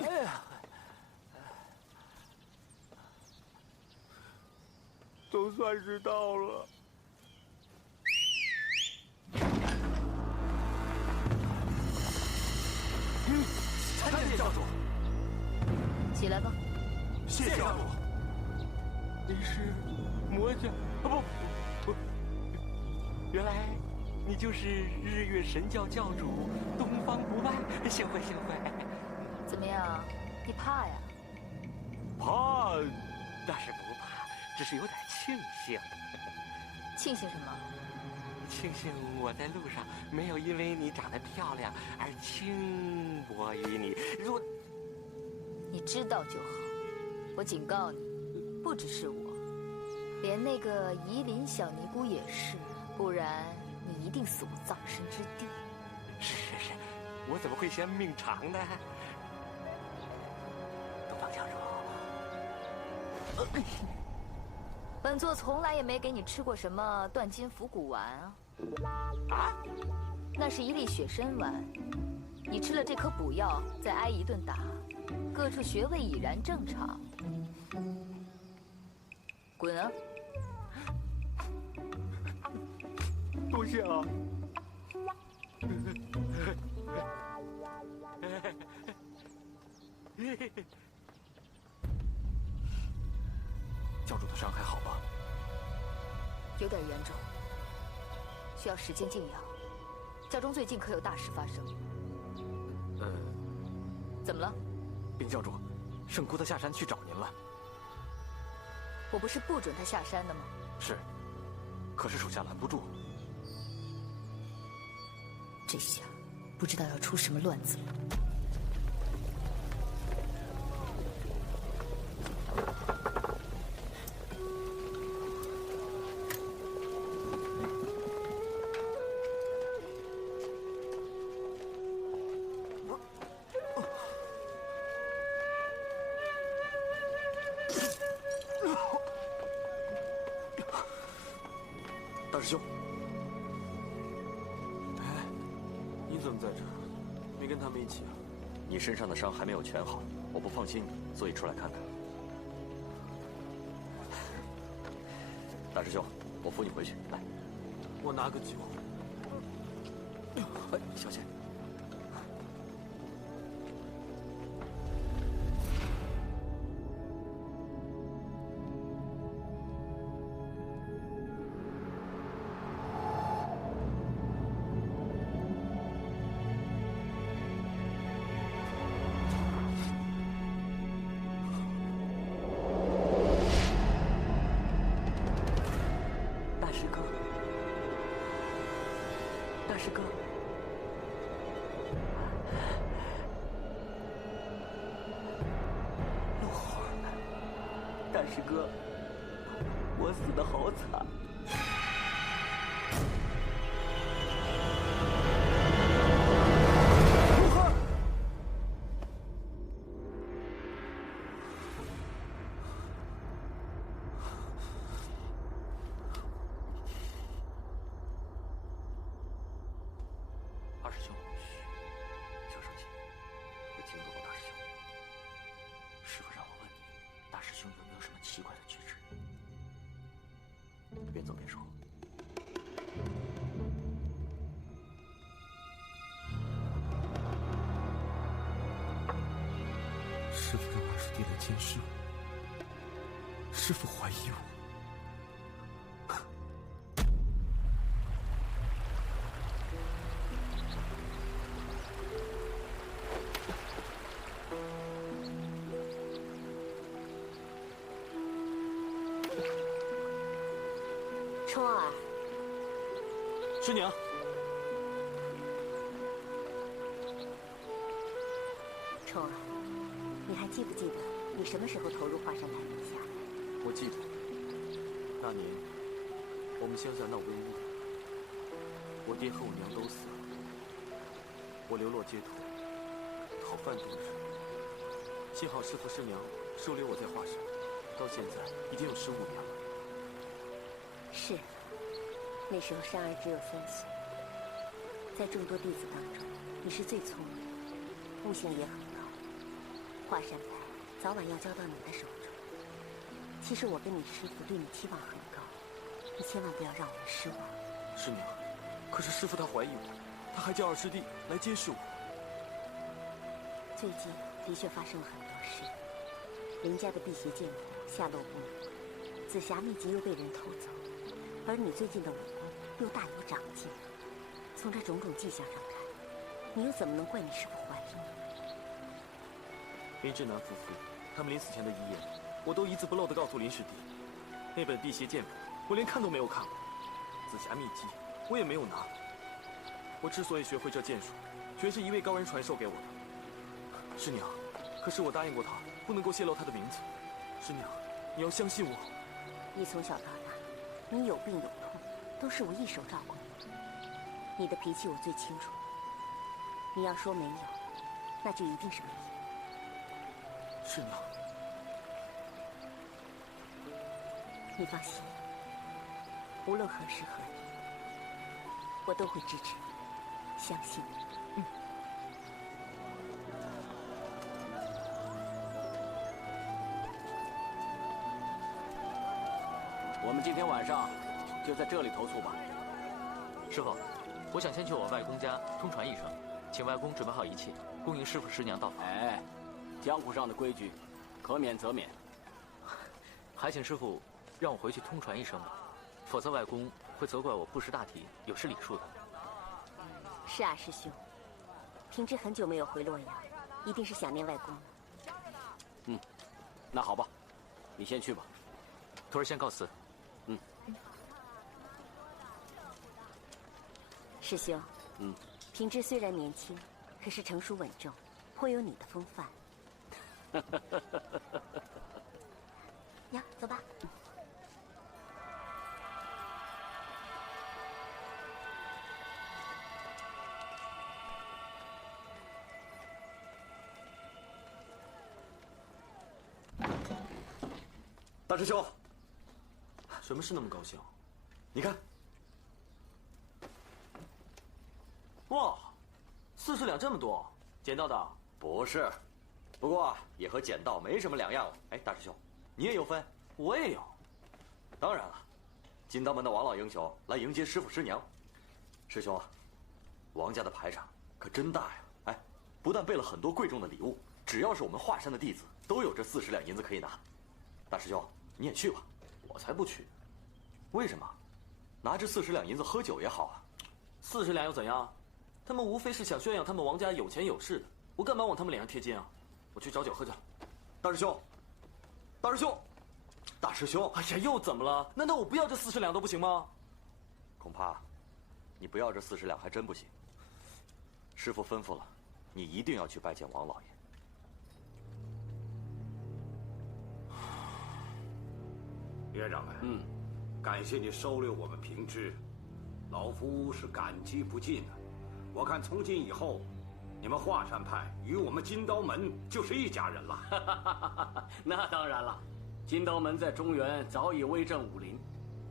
哎呀，总算是到了。参见教主。起来吧。谢教主。你是魔教？不，原来你就是日月神教教主东方不败。幸会幸会。怎么样？你怕呀？怕，那是不怕，只是有点庆幸。庆幸什么？庆幸我在路上没有因为你长得漂亮而轻薄于你。若你知道就好。我警告你，不只是我，连那个夷陵小尼姑也是，不然你一定死无葬身之地。是，我怎么会嫌命长呢？东方教主，本座从来也没给你吃过什么断筋伏骨丸啊。啊？那是一粒血参丸，你吃了这颗补药，再挨一顿打，各处穴位已然正常。滚啊！多谢啊。教主的伤还好吧？有点严重，需要时间静养。教中最近可有大事发生？怎么了？禀教主，圣姑她下山去找您了。我不是不准她下山的吗？是，可是属下拦不住。这下不知道要出什么乱子了。大师兄，哎，你怎么在这儿？没跟他们一起啊？你身上的伤还没有全好，我不放心你，所以出来看看。大师兄，我扶你回去，来。我拿个酒。哎，小心。大师哥，陆火，大师哥，我死得好惨。奇怪的举止，边走边说。师父让二师弟来监视我，师父怀疑我。冲儿，师娘，冲儿，你还记不记得你什么时候投入华山派门下？我记得，那年我们乡下闹瘟疫，我爹和我娘都死了，我流落街头，讨饭度日。幸好师父师娘收留我在华山，到现在已经有15年了。是，那时候珊儿只有3岁，在众多弟子当中，你是最聪明，悟性也很高。华山派早晚要交到你的手中。其实我跟你师父对你期望很高，你千万不要让我们失望。师娘，可是师父他怀疑我，他还叫二师弟来监视我。最近的确发生了很多事，林家的辟邪剑谱下落不明，紫霞秘籍又被人偷走，而你最近的武功又大有长进。从这种种迹象上看，你又怎么能怪你师父怀疑呢？林志南夫妇他们临死前的遗言，我都一字不漏地告诉林师弟。那本辟邪剑谱，我连看都没有看过；紫霞秘籍，我也没有拿。我之所以学会这剑术，全是一位高人传授给我的。师娘，可是我答应过他，不能够泄露他的名字。师娘，你要相信我。你从小到大，你有病有痛，都是我一手照顾你。你的脾气我最清楚。你要说没有，那就一定是没有。师娘，你放心，无论何时何地，我都会支持你，相信你。我们今天晚上就在这里投宿吧。师傅，我想先去我外公家通传一声，请外公准备好一切，恭迎师傅师娘到访。哎，江湖上的规矩，可免则免。还请师傅让我回去通传一声吧，否则外公会责怪我不识大体，有失礼数的。是啊，师兄，平之很久没有回洛阳，一定是想念外公了。嗯，那好吧，你先去吧。徒儿先告辞。师兄，平之虽然年轻，可是成熟稳重，颇有你的风范。娘，走吧。大师兄，什么事那么高兴？你看，哇，40两这么多，捡到的？不是，不过也和捡到没什么两样了。哎，大师兄，你也有分？我也有。当然了，金刀门的王老英雄来迎接师傅师娘。师兄啊，王家的排场可真大呀！哎，不但备了很多贵重的礼物，只要是我们华山的弟子，都有这40两银子可以拿。大师兄，你也去吧。我才不去。为什么？拿这40两银子喝酒也好啊。40两又怎样？他们无非是想宣扬他们王家有钱有势的，我干嘛往他们脸上贴金啊？我去找酒喝去了。大师兄，大师兄，大师兄！哎呀，又怎么了？难道我不要这40两都不行吗？恐怕，你不要这40两还真不行。师父吩咐了，你一定要去拜见王老爷。岳掌门，感谢你收留我们平之，老夫是感激不尽的。我看从今以后，你们华山派与我们金刀门就是一家人了。那当然了，金刀门在中原早已威震武林，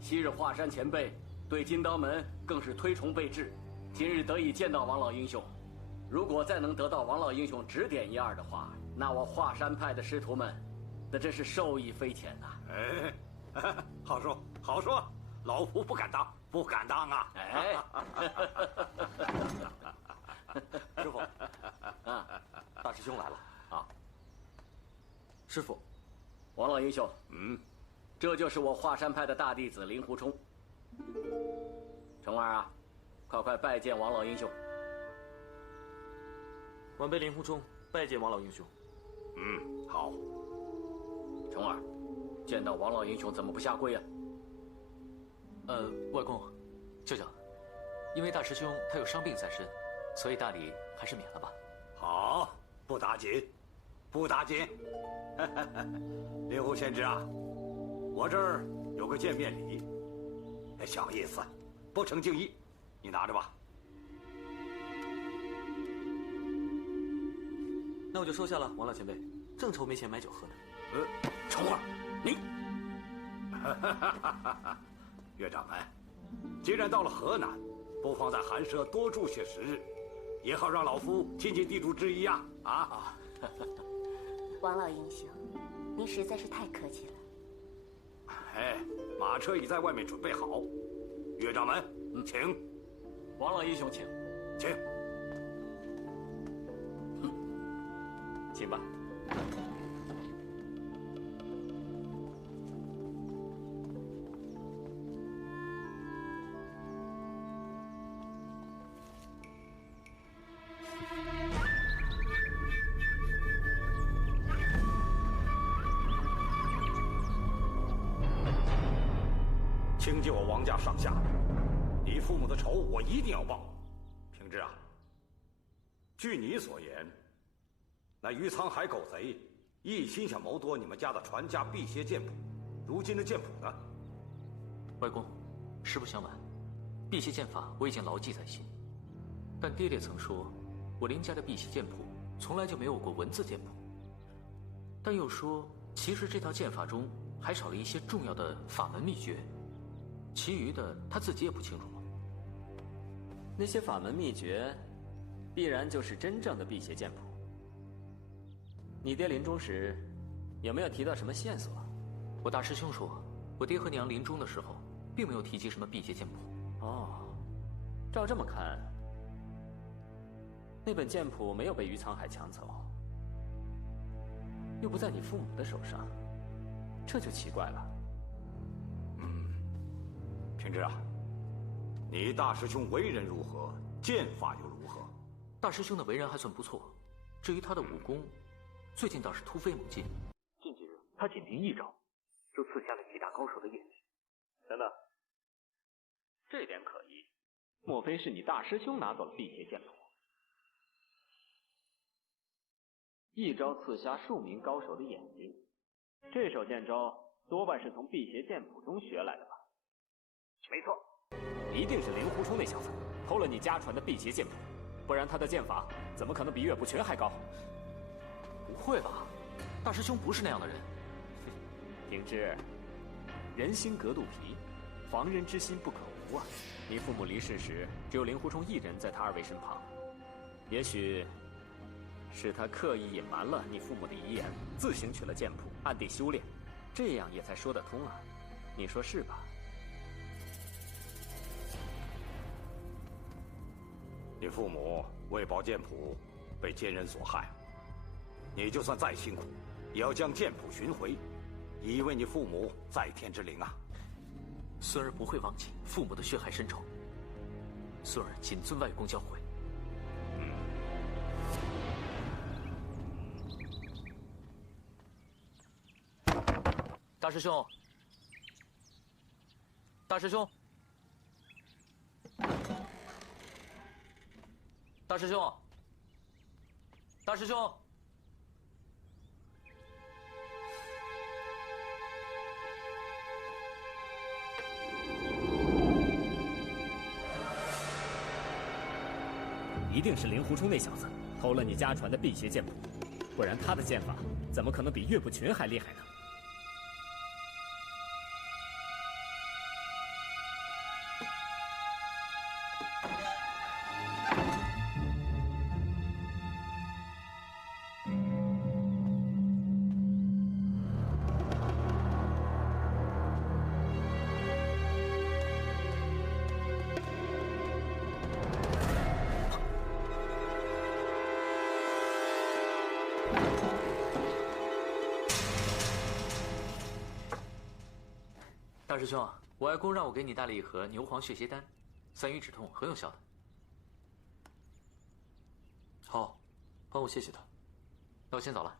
昔日华山前辈对金刀门更是推崇备至。今日得以见到王老英雄，如果再能得到王老英雄指点1、2的话，那我华山派的师徒们，那真是受益匪浅呐。哎。好说好说，老夫不敢当，不敢当啊！哎，师傅，大师兄来了啊！师傅，王老英雄，这就是我华山派的大弟子令狐冲。成儿啊，快拜见王老英雄。晚辈令狐冲拜见王老英雄。好。成儿。见到王老英雄怎么不下跪啊？外公，舅舅，因为大师兄他有伤病在身，所以大礼还是免了吧。好，不打紧，不打紧。令狐仙芝啊，我这儿有个见面礼，小意思，不成敬意，你拿着吧。那我就收下了，王老前辈，正愁没钱买酒喝呢。重儿，你，岳掌门，既然到了河南，不妨在寒舍多住些时日，也好让老夫尽尽地主之谊呀！啊！王老英雄，您实在是太客气了。哎，马车已在外面准备好，岳掌门，请。王老英雄，请，请。请吧。清救我王家上下，你父母的仇我一定要报。平之啊，据你所言，那于沧海狗贼一心想谋夺你们家的传家辟邪剑谱，如今的剑谱呢？外公，实不相瞒，辟邪剑法我已经牢记在心，但爹爹曾说，我林家的辟邪剑谱从来就没有过文字剑谱，但又说，其实这套剑法中还少了一些重要的法门秘诀，其余的他自己也不清楚了。那些法门秘诀，必然就是真正的辟邪剑谱。你爹临终时，有没有提到什么线索？我大师兄说，我爹和娘临终的时候，并没有提及什么辟邪剑谱。哦，照这么看，那本剑谱没有被于沧海抢走，又不在你父母的手上，这就奇怪了。平之啊，你大师兄为人如何，剑法又如何？大师兄的为人还算不错，至于他的武功，最近倒是突飞猛进。近几日，他仅凭一招，就刺瞎了几大高手的眼睛。等等，这点可疑。莫非是你大师兄拿走了辟邪剑谱？一招刺瞎数名高手的眼睛，这手剑招多半是从辟邪剑谱中学来的吧？没错，一定是令狐冲那小子偷了你家传的辟邪剑谱，不然他的剑法怎么可能比岳不群还高？不会吧，大师兄不是那样的人。平之，人心隔肚皮，防人之心不可无啊！你父母离世时，只有令狐冲一人在他二位身旁，也许是他刻意隐瞒了你父母的遗言，自行取了剑谱，暗地修炼，这样也才说得通啊！你说是吧？你父母为保剑谱被奸人所害，你就算再辛苦，也要将剑谱寻回，以为你父母在天之灵啊！孙儿不会忘记父母的血海深仇，孙儿谨遵外公教诲。大师兄，大师兄，大师兄，大师兄。一定是令狐冲那小子偷了你家传的辟邪剑谱，不然他的剑法怎么可能比岳不群还厉害呢？大师兄，我外公让我给你带了一盒牛黄血邪丹，3鱼止痛，很有效的。好，帮我谢谢他。那我先走了。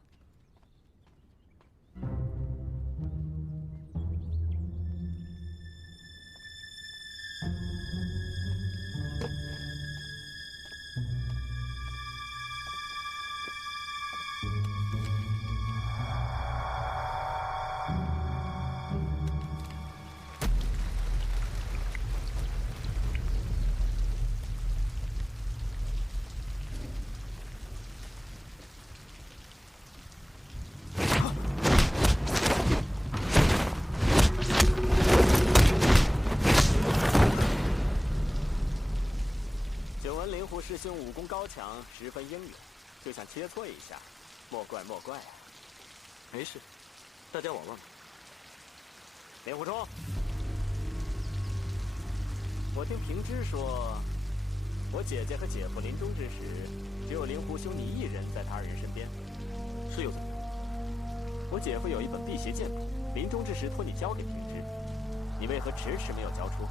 高强，十分英勇，就想切磋一下，莫怪莫怪啊。没事，大家往乱吧。令狐冲，我听平之说，我姐姐和姐夫临终之时，只有令狐兄你一人在他二人身边，是又怎么样？我姐夫有一本辟邪剑谱，临终之时托你交给平之，你为何迟迟没有交出？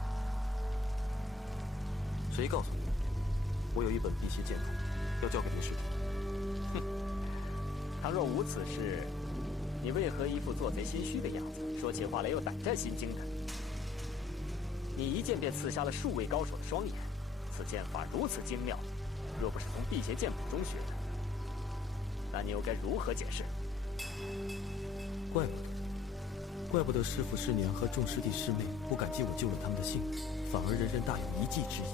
谁告诉你，我有一本辟邪剑谱，要交给林师弟？哼！倘若无此事，你为何一副做贼心虚的样子，说起话来又胆战心惊的？你一剑便刺瞎了数位高手的双眼，此剑法如此精妙，若不是从辟邪剑谱中学的，那你又该如何解释？怪不得师父师娘和众师弟师妹不感激我救了他们的性命，反而人人大有一计之意。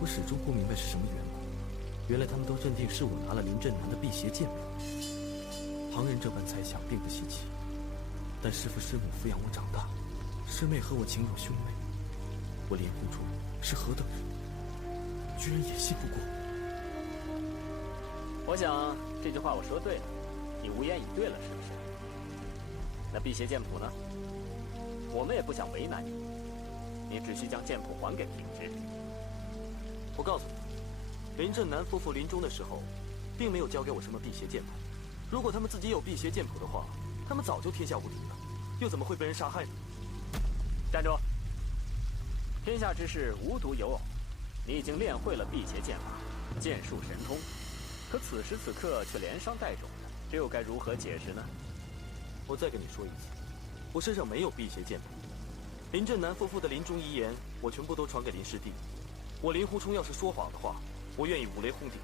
我始终不明白是什么缘故，原来他们都认定是我拿了林震南的辟邪剑谱。旁人这般猜想并不稀奇，但师父师母抚养我长大，师妹和我情如兄妹，我令狐冲是何等人，居然也信不过。我想这句话我说对了，你无言以对了，是不是？那辟邪剑谱呢？我们也不想为难你，你只需将剑谱还给平之。我告诉你，林震南夫妇临终的时候，并没有交给我什么辟邪剑谱。如果他们自己有辟邪剑谱的话，他们早就天下无敌了，又怎么会被人杀害呢？站住！天下之事无独有偶，你已经练会了辟邪剑法，剑术神通，可此时此刻却连伤带肿的，这又该如何解释呢？我再跟你说一次，我身上没有辟邪剑谱。林震南夫妇的临终遗言，我全部都传给林师弟。我令狐冲要是说谎的话，我愿意五雷轰顶。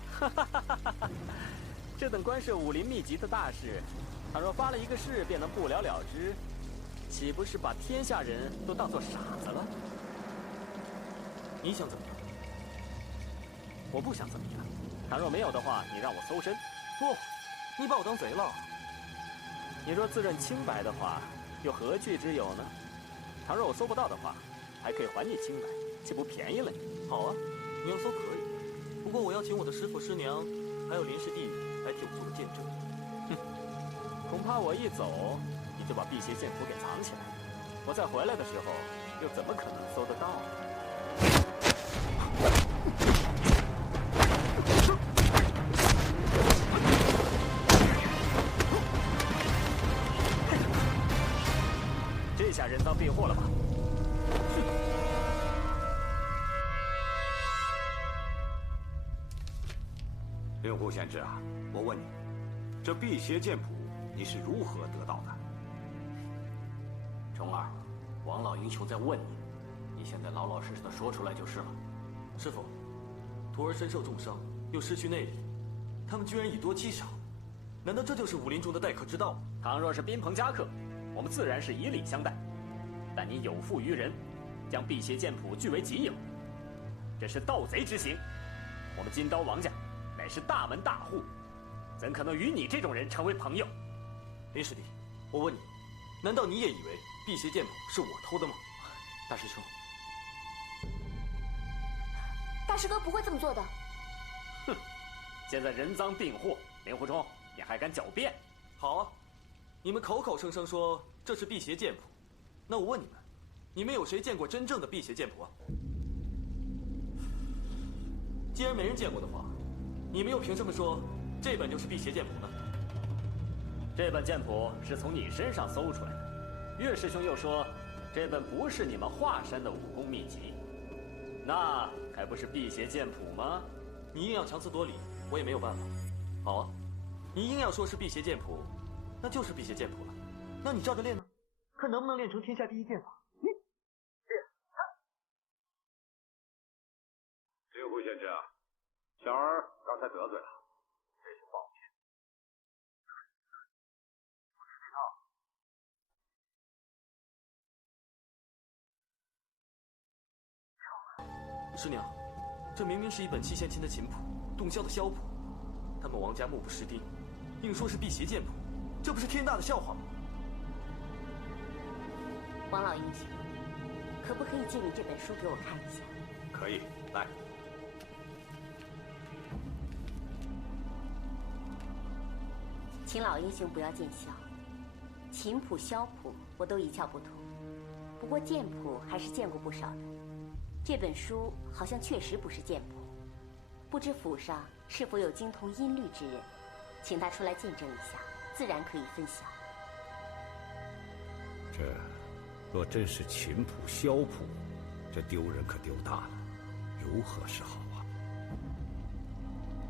这等关涉武林秘籍的大事，倘若发了一个誓便能不了了之，岂不是把天下人都当作傻子了？你想怎么样？我不想怎么样。倘若没有的话，你让我搜身。不，你把我当贼了。你若自认清白的话，又何惧之有呢？倘若我搜不到的话，还可以还你清白，岂不便宜了你？好啊，你要搜可以，不过我要请我的师父师娘，还有林师弟来替我做个见证。哼，恐怕我一走，你就把辟邪剑谱给藏起来，我再回来的时候，又怎么可能搜得到呢？这下人赃并获了吧？令狐贤之啊，我问你，这辟邪剑谱你是如何得到的？虫儿，王老英雄在问你，你现在老老实实的说出来就是了。师父，徒儿身受重伤，又失去内力，他们居然以多欺少，难道这就是武林中的待客之道吗？倘若是宾朋家客，我们自然是以礼相待。但你有负于人，将辟邪剑谱据为己有，这是盗贼之行。我们金刀王家乃是大门大户，怎可能与你这种人成为朋友？林师弟，我问你，难道你也以为辟邪剑谱是我偷的吗？大师兄，大师哥不会这么做的。哼，现在人赃并获，令狐冲，你还敢狡辩？好啊，你们口口声声说这是辟邪剑谱，那我问你们，你们有谁见过真正的辟邪剑谱啊？既然没人见过的话，你们又凭什么说这本就是辟邪剑谱呢？这本剑谱是从你身上搜出来的，岳师兄又说这本不是你们华山的武功秘籍，那还不是辟邪剑谱吗？你硬要强词夺理，我也没有办法。好啊，你硬要说是辟邪剑谱，那就是辟邪剑谱了。那你照着练呢，看能不能练成天下第一剑法。令狐贤之啊，小儿刚才得罪了，真是抱歉。师娘，这明明是一本七弦琴的琴谱，洞箫的箫谱，他们王家目不识丁，硬说是辟邪剑谱，这不是天大的笑话吗？王老英雄，可不可以借你这本书给我看一下？可以，来。请老英雄不要见笑，琴谱、箫谱我都一窍不通，不过剑谱还是见过不少的。这本书好像确实不是剑谱，不知府上是否有精通音律之人，请他出来见证一下，自然可以分享。这若真是琴谱、箫谱，这丢人可丢大了，如何是好啊？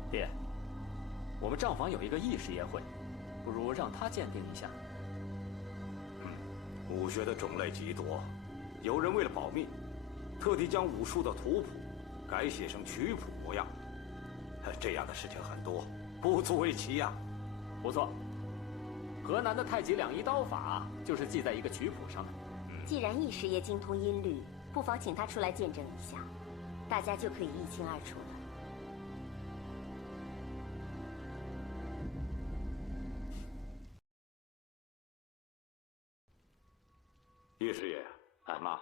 爹，我们账房有一个义士宴会，不如让他鉴定一下。武学的种类极多，有人为了保密，特地将武术的图谱改写成曲谱模样，这样的事情很多，不足为奇呀。不错，河南的太极两仪刀法就是记在一个曲谱上的。既然义师爷精通音律，不妨请他出来见证一下，大家就可以一清二楚了。义师爷，妈，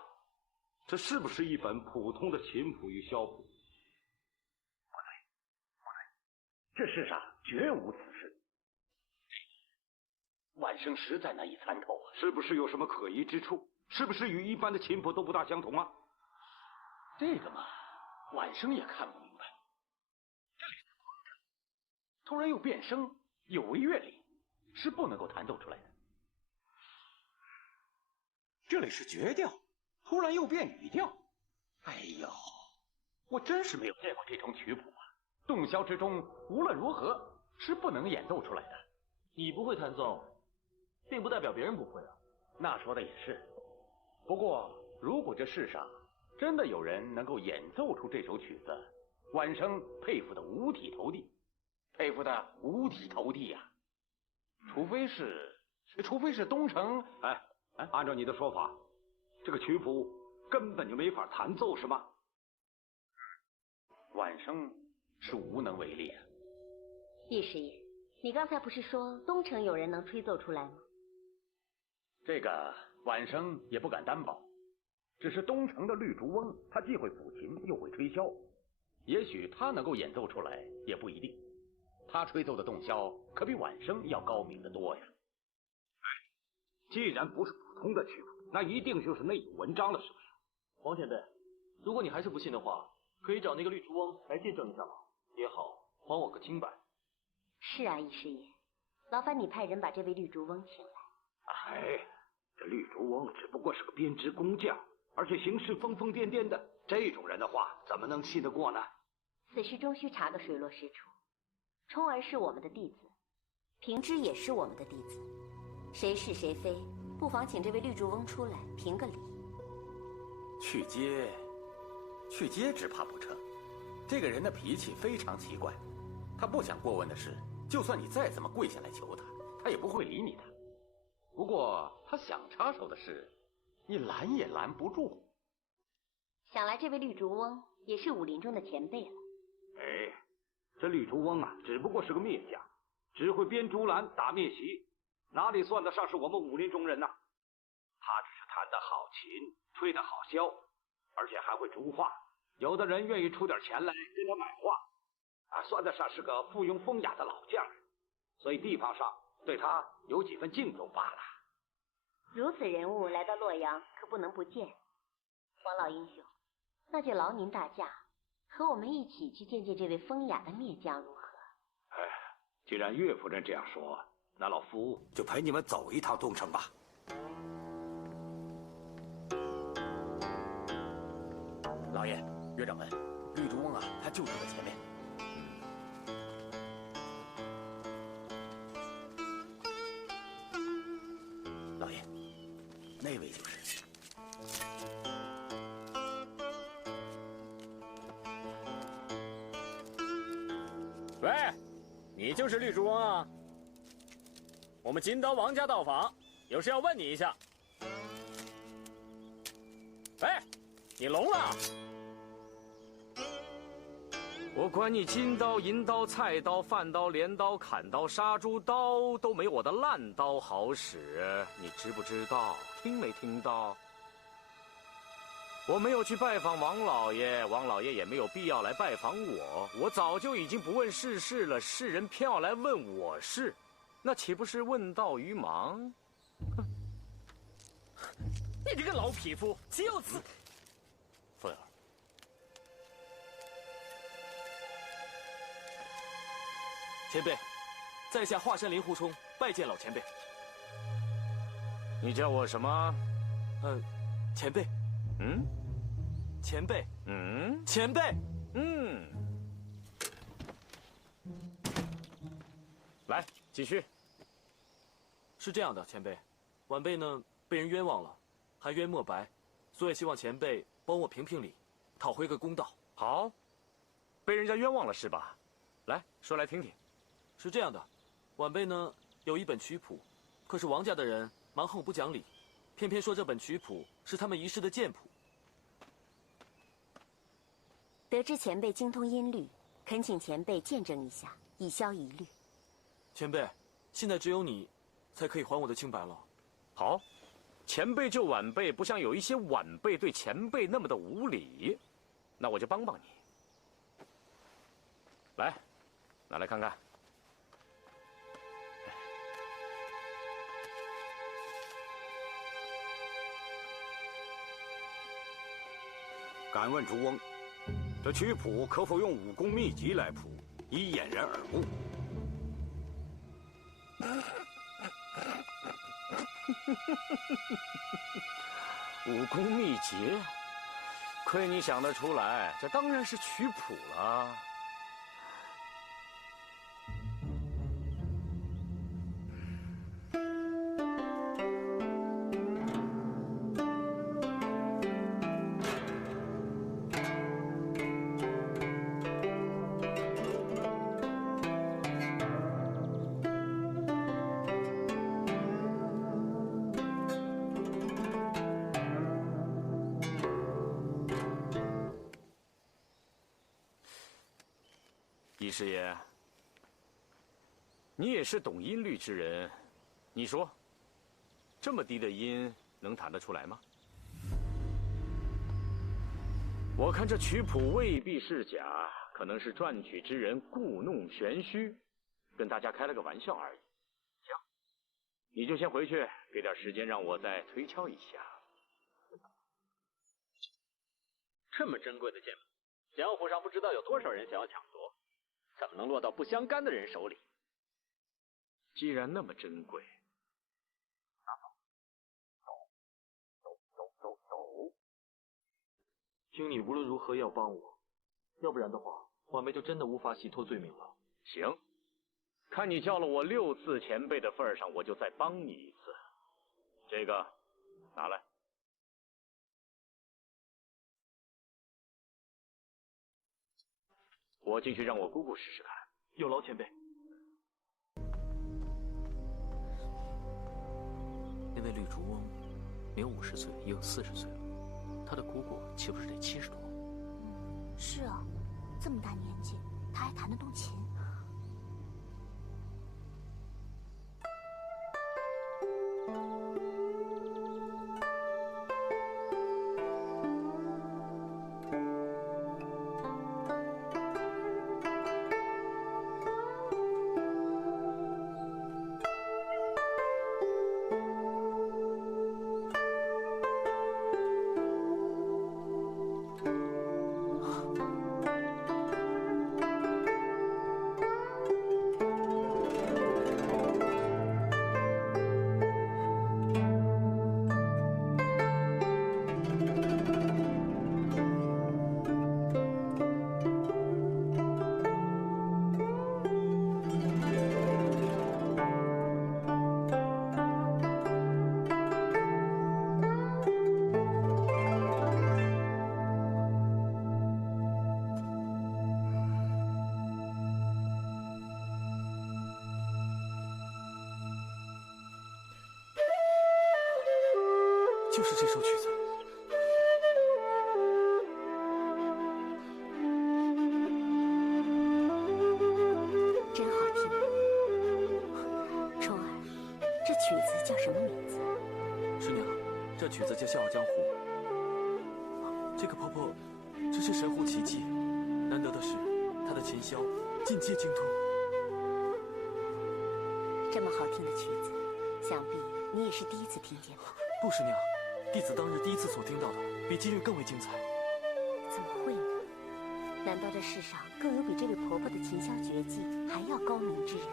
这是不是一本普通的琴谱与箫谱？不对，这世上绝无此事。晚生实在难以参透啊！是不是有什么可疑之处？是不是与一般的琴谱都不大相同啊？这个嘛，晚生也看不明白。这里是空的，突然又变声，有违乐理，是不能够弹奏出来的。这里是绝调，突然又变语调。哎呦，我真是没有见过这种曲谱啊！洞箫之中，无论如何是不能演奏出来的。你不会弹奏，并不代表别人不会啊。那说的也是。不过，如果这世上真的有人能够演奏出这首曲子，晚生佩服的五体投地，佩服的五体投地呀！除非是东城。按照你的说法，这个曲谱根本就没法弹奏，是吗？晚生是无能为力啊。义师爷，你刚才不是说东城有人能吹奏出来吗？这个晚生也不敢担保，只是东城的绿竹翁，他既会抚琴又会吹箫，也许他能够演奏出来，也不一定。他吹奏的洞箫可比晚生要高明得多呀。既然不是普通的曲谱，那一定就是内有文章了，是不是？王前辈，如果你还是不信的话，可以找那个绿竹翁来见证一下吗？也好，还我个清白。是啊，义师爷，劳烦你派人把这位绿竹翁请来。这绿竹翁只不过是个编织工匠，而且行事疯疯癫癫的，这种人的话怎么能信得过呢？此事终须查个水落石出。冲儿是我们的弟子，平之也是我们的弟子，谁是谁非，不妨请这位绿竹翁出来评个理。去接只怕不成。这个人的脾气非常奇怪，他不想过问的事，就算你再怎么跪下来求他，他也不会理你的。不过他想插手的事，你拦也拦不住。想来这位绿竹翁也是武林中的前辈了。这绿竹翁啊，只不过是个篾匠，只会编竹篮打篾席，哪里算得上是我们武林中人呢？他只是弹得好琴，吹得好箫，而且还会竹画，有的人愿意出点钱来跟他买画，算得上是个附庸风雅的老匠人，所以地方上对他有几分敬重罢了。如此人物来到洛阳，可不能不见。王老英雄，那就劳您大驾，和我们一起去见见这位风雅的篾匠如何？既然岳夫人这样说，那老夫就陪你们走一趟东城吧。老爷，岳掌门，绿竹翁啊，他就住在前面。老爷，那位就是。喂，你就是绿竹翁啊？我们金刀王家到访，有事要问你一下。喂，你聋了？我管你金刀、银刀、菜刀、饭刀、镰刀、砍刀、杀猪刀，都没我的烂刀好使，你知不知道？听没听到？我没有去拜访王老爷，王老爷也没有必要来拜访我。我早就已经不问世事了，世人偏要来问我事，那岂不是问道于盲？你这个老匹夫，就此。凤儿，前辈，在下华山令狐冲拜见老前辈。你叫我什么？前辈。嗯？前辈。嗯？前辈。嗯。来，继续。是这样的，前辈，晚辈呢被人冤枉了，含冤莫白，所以希望前辈帮我评评理，讨回个公道。好，被人家冤枉了是吧？来说来听听。是这样的，晚辈呢有一本曲谱，可是王家的人蛮横不讲理，偏偏说这本曲谱是他们遗失的剑谱。得知前辈精通音律，恳请前辈见证一下，以消疑虑。前辈，现在只有你才可以还我的清白了。好，前辈救晚辈，不像有一些晚辈对前辈那么的无礼，那我就帮帮你。来，拿来看看。敢问主翁，这曲谱可否用武功秘籍来谱，以掩人耳目？武功秘籍，亏你想得出来，这当然是曲谱了。易师爷，你也是懂音律之人，你说，这么低的音能弹得出来吗？我看这曲谱未必是假，可能是撰曲之人故弄玄虚，跟大家开了个玩笑而已。行，你就先回去，给点时间让我再推敲一下。这么珍贵的剑谱，江湖上不知道有多少人想要抢夺。怎么能落到不相干的人手里？既然那么珍贵，那走。请你无论如何要帮我，要不然的话，晚辈就真的无法洗脱罪名了。行，看你叫了我6次前辈的份上，我就再帮你一次。这个拿来。我进去让我姑姑试试看。有劳前辈。那位绿竹翁，没有50岁，也有40岁了，他的姑姑岂不是得70多？是啊，这么大年纪，他还弹得动琴。就是这首曲子。真好听。冲儿，这曲子叫什么名字？师娘，这曲子叫《笑傲江湖》。这个婆婆真是神乎其技，难得的是她的琴箫尽皆精通。真这么好听的曲子，想必你也是第一次听见吧？不，师娘，弟子当日第一次所听到的，比今日更为精彩。怎么会呢？难道这世上更有比这位婆婆的琴箫绝技还要高明之人？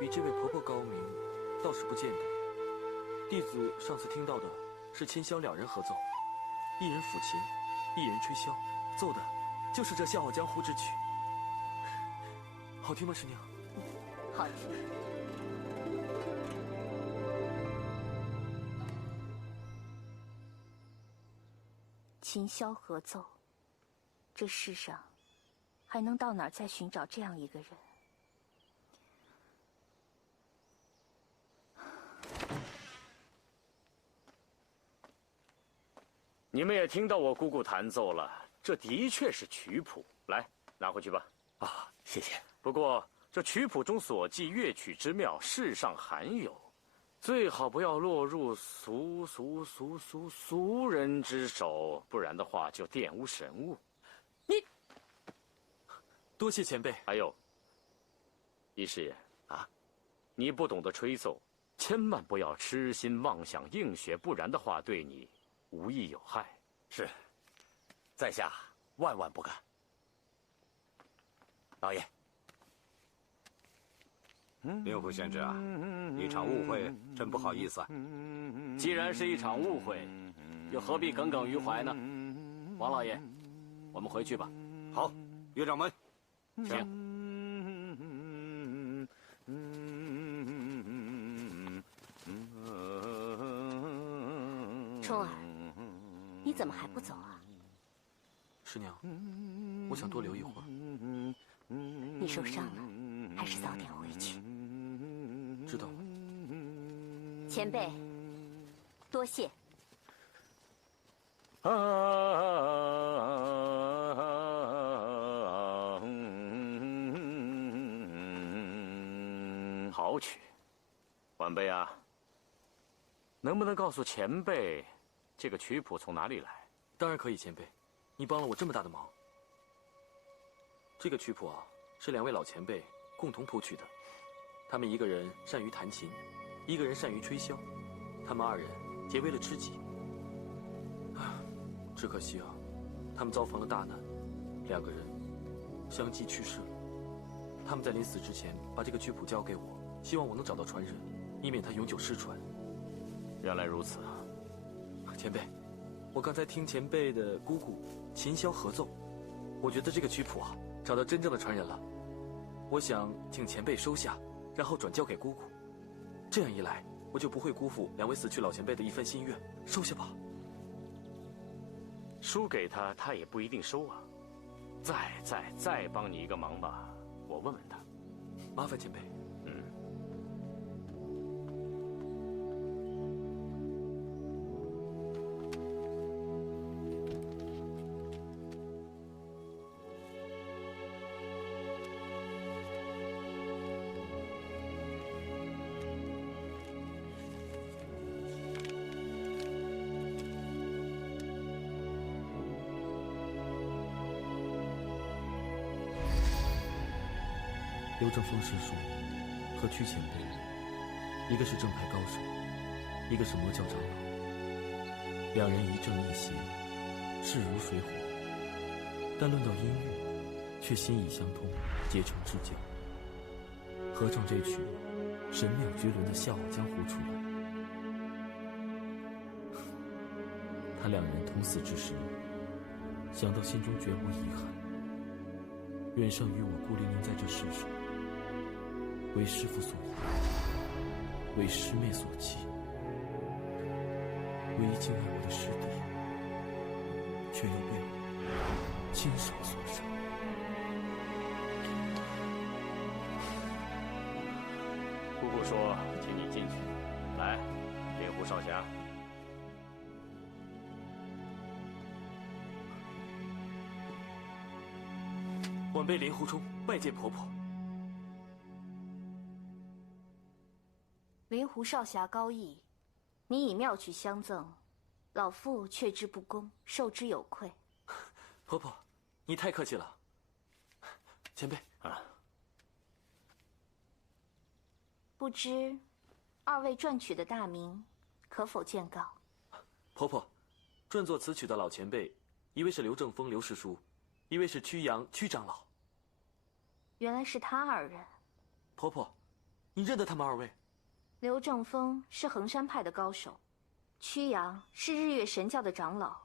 比这位婆婆高明，倒是不见得。弟子上次听到的是琴箫两人合奏，一人抚琴，一人吹箫，奏的就是这《笑傲江湖》之曲。好听吗，师娘？好听。琴箫合奏，这世上还能到哪儿再寻找这样一个人？你们也听到我姑姑弹奏了，这的确是曲谱，来拿回去吧。啊，谢谢。不过这曲谱中所记乐曲之妙，世上罕有，最好不要落入俗人之手，不然的话就玷污神物。多谢前辈。还有，一师爷啊，你不懂得吹奏，千万不要痴心妄想硬学，不然的话对你无益有害。是，在下万万不敢。老爷，令狐仙芝啊，一场误会，真不好意思啊。既然是一场误会，又何必耿耿于怀呢？王老爷，我们回去吧。好，岳掌门，请。冲儿，你怎么还不走啊？师娘，我想多留一会儿。你受伤了，还是早点回去。知道了。前辈，多谢。好曲，晚辈啊，能不能告诉前辈，这个曲谱从哪里来？当然可以，前辈，你帮了我这么大的忙。这个曲谱啊，是两位老前辈共同谱曲的，他们一个人善于弹琴，一个人善于吹箫，他们二人结为了知己。只可惜啊，他们遭逢了大难，两个人相继去世了。他们在临死之前把这个曲谱交给我，希望我能找到传人，以免它永久失传。原来如此啊，前辈，我刚才听前辈的姑姑琴箫合奏，我觉得这个曲谱啊，找到真正的传人了。我想请前辈收下，然后转交给姑姑，这样一来，我就不会辜负两位死去老前辈的一份心愿。收下吧。输给他，他也不一定收啊。再帮你一个忙吧，我问问他。麻烦前辈。刘正风师叔和屈前辈，一个是正派高手，一个是魔教长老，两人一正一邪，势如水火，但论到音乐，却心意相通，结成至交。合唱这曲神妙绝伦的《笑傲江湖》出来，他两人同死之时，想到心中绝无遗憾，远胜于我孤零零在这世上，为师父所遗，为师妹所弃，为一敬爱我的师弟，却又被我亲手所伤。姑姑说，请你进去。来，令狐少侠。晚辈令狐冲拜见婆婆。灵狐少侠高义，你以妙曲相赠，老妇却之不恭，受之有愧。婆婆，你太客气了。前辈啊，不知二位撰曲的大名可否见告？婆婆，撰作此曲的老前辈，一位是刘正风刘师叔，一位是曲阳曲长老。原来是他二人。婆婆，你认得他们二位？刘正风是衡山派的高手，曲阳是日月神教的长老，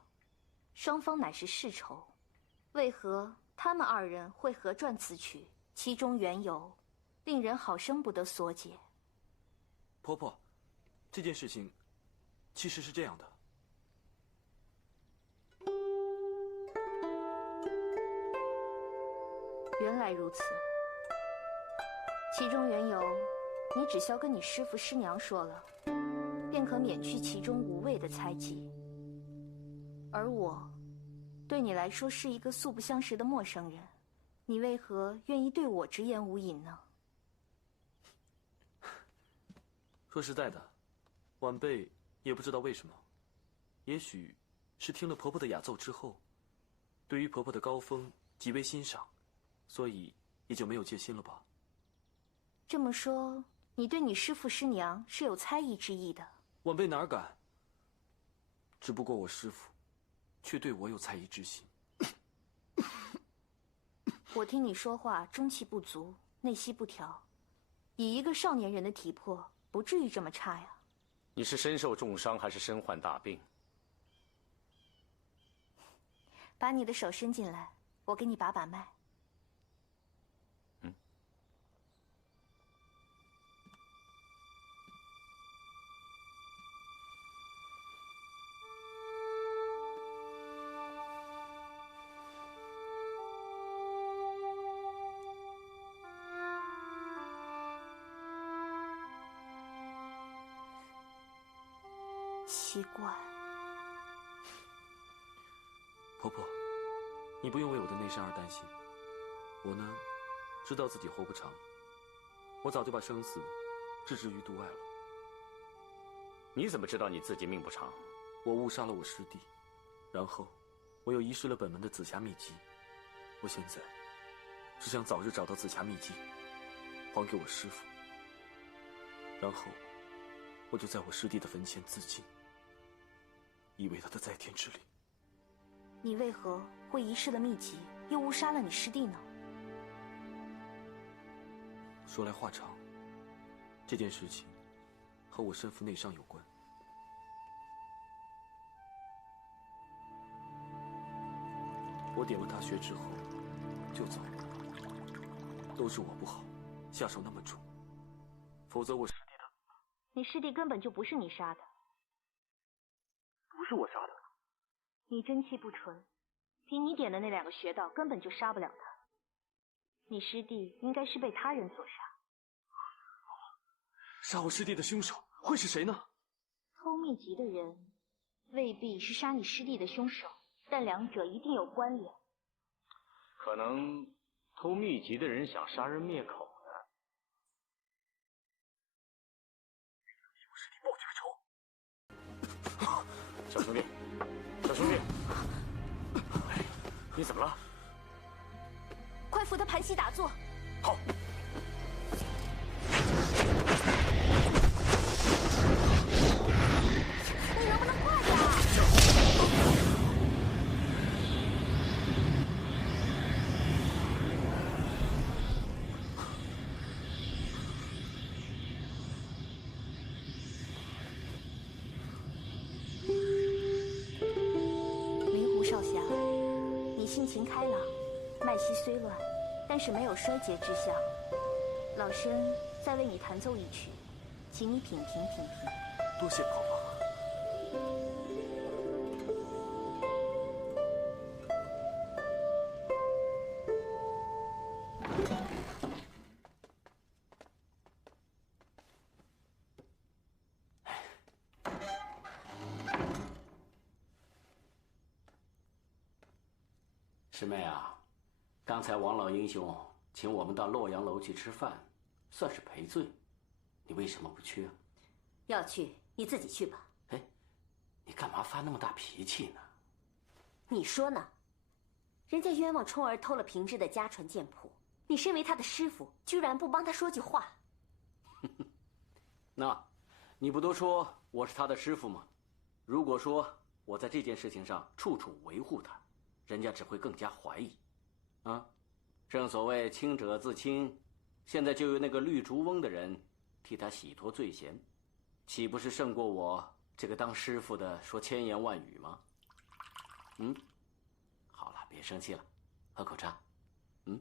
双方乃是世仇。为何他们二人会合撰此曲？其中缘由，令人好生不得所解。婆婆，这件事情其实是这样的。原来如此，其中缘由，你只需要跟你师父师娘说了，便可免去其中无谓的猜忌。而我，对你来说是一个素不相识的陌生人，你为何愿意对我直言无隐呢？说实在的，晚辈也不知道为什么，也许是听了婆婆的雅奏之后，对于婆婆的高峰极为欣赏，所以也就没有戒心了吧。这么说，你对你师父师娘是有猜疑之意的？晚辈哪敢？只不过我师父却对我有猜疑之心。我听你说话中气不足，内息不调，以一个少年人的体魄，不至于这么差呀。你是身受重伤还是身患大病？把你的手伸进来，我给你把把脉。奇怪，婆婆，你不用为我的内伤而担心。我呢，知道自己活不长，我早就把生死置之于度外了。你怎么知道你自己命不长？我误杀了我师弟，然后我又遗失了本门的紫霞秘籍。我现在只想早日找到紫霞秘籍，还给我师父，然后我就在我师弟的坟前自尽，以为他的在天之灵。你为何会遗失了秘籍，又误杀了你师弟呢？说来话长，这件事情和我身负内伤有关。我点了他穴之后就走，都是我不好，下手那么重，否则我师弟的……你师弟根本就不是你杀的。不是我杀的。你真气不纯，凭你点的那2个穴道，根本就杀不了他。你师弟应该是被他人所杀。杀我师弟的凶手会是谁呢？偷秘籍的人未必是杀你师弟的凶手，但两者一定有关联。可能偷秘籍的人想杀人灭口呢。我师弟报绝仇。小兄弟，小兄弟，你怎么了？快扶他盘膝打坐。好。你能不能快点？灵狐少侠，你性情开朗，脉息虽乱，但是没有衰竭之象。老身再为你弹奏一曲，请你品评品评。多谢婆婆。师妹啊，刚才王老英雄请我们到洛阳楼去吃饭，算是赔罪，你为什么不去啊？要去你自己去吧。哎，你干嘛发那么大脾气呢？你说呢？人家冤枉冲儿偷了平之的家传剑谱，你身为他的师傅，居然不帮他说句话。那，你不都说我是他的师傅吗？如果说我在这件事情上处处维护他，人家只会更加怀疑。啊，正所谓清者自清，现在就由那个绿竹翁的人替他洗脱罪嫌，岂不是胜过我这个当师傅的说千言万语吗？嗯，好了，别生气了，喝口茶。嗯。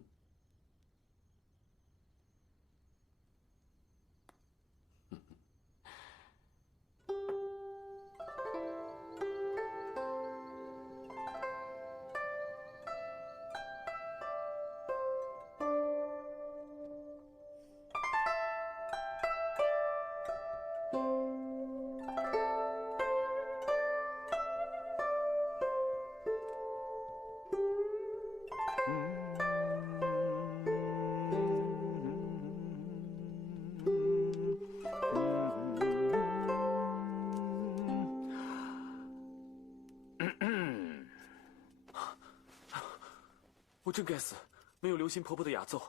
我真该死，没有留心婆婆的雅奏，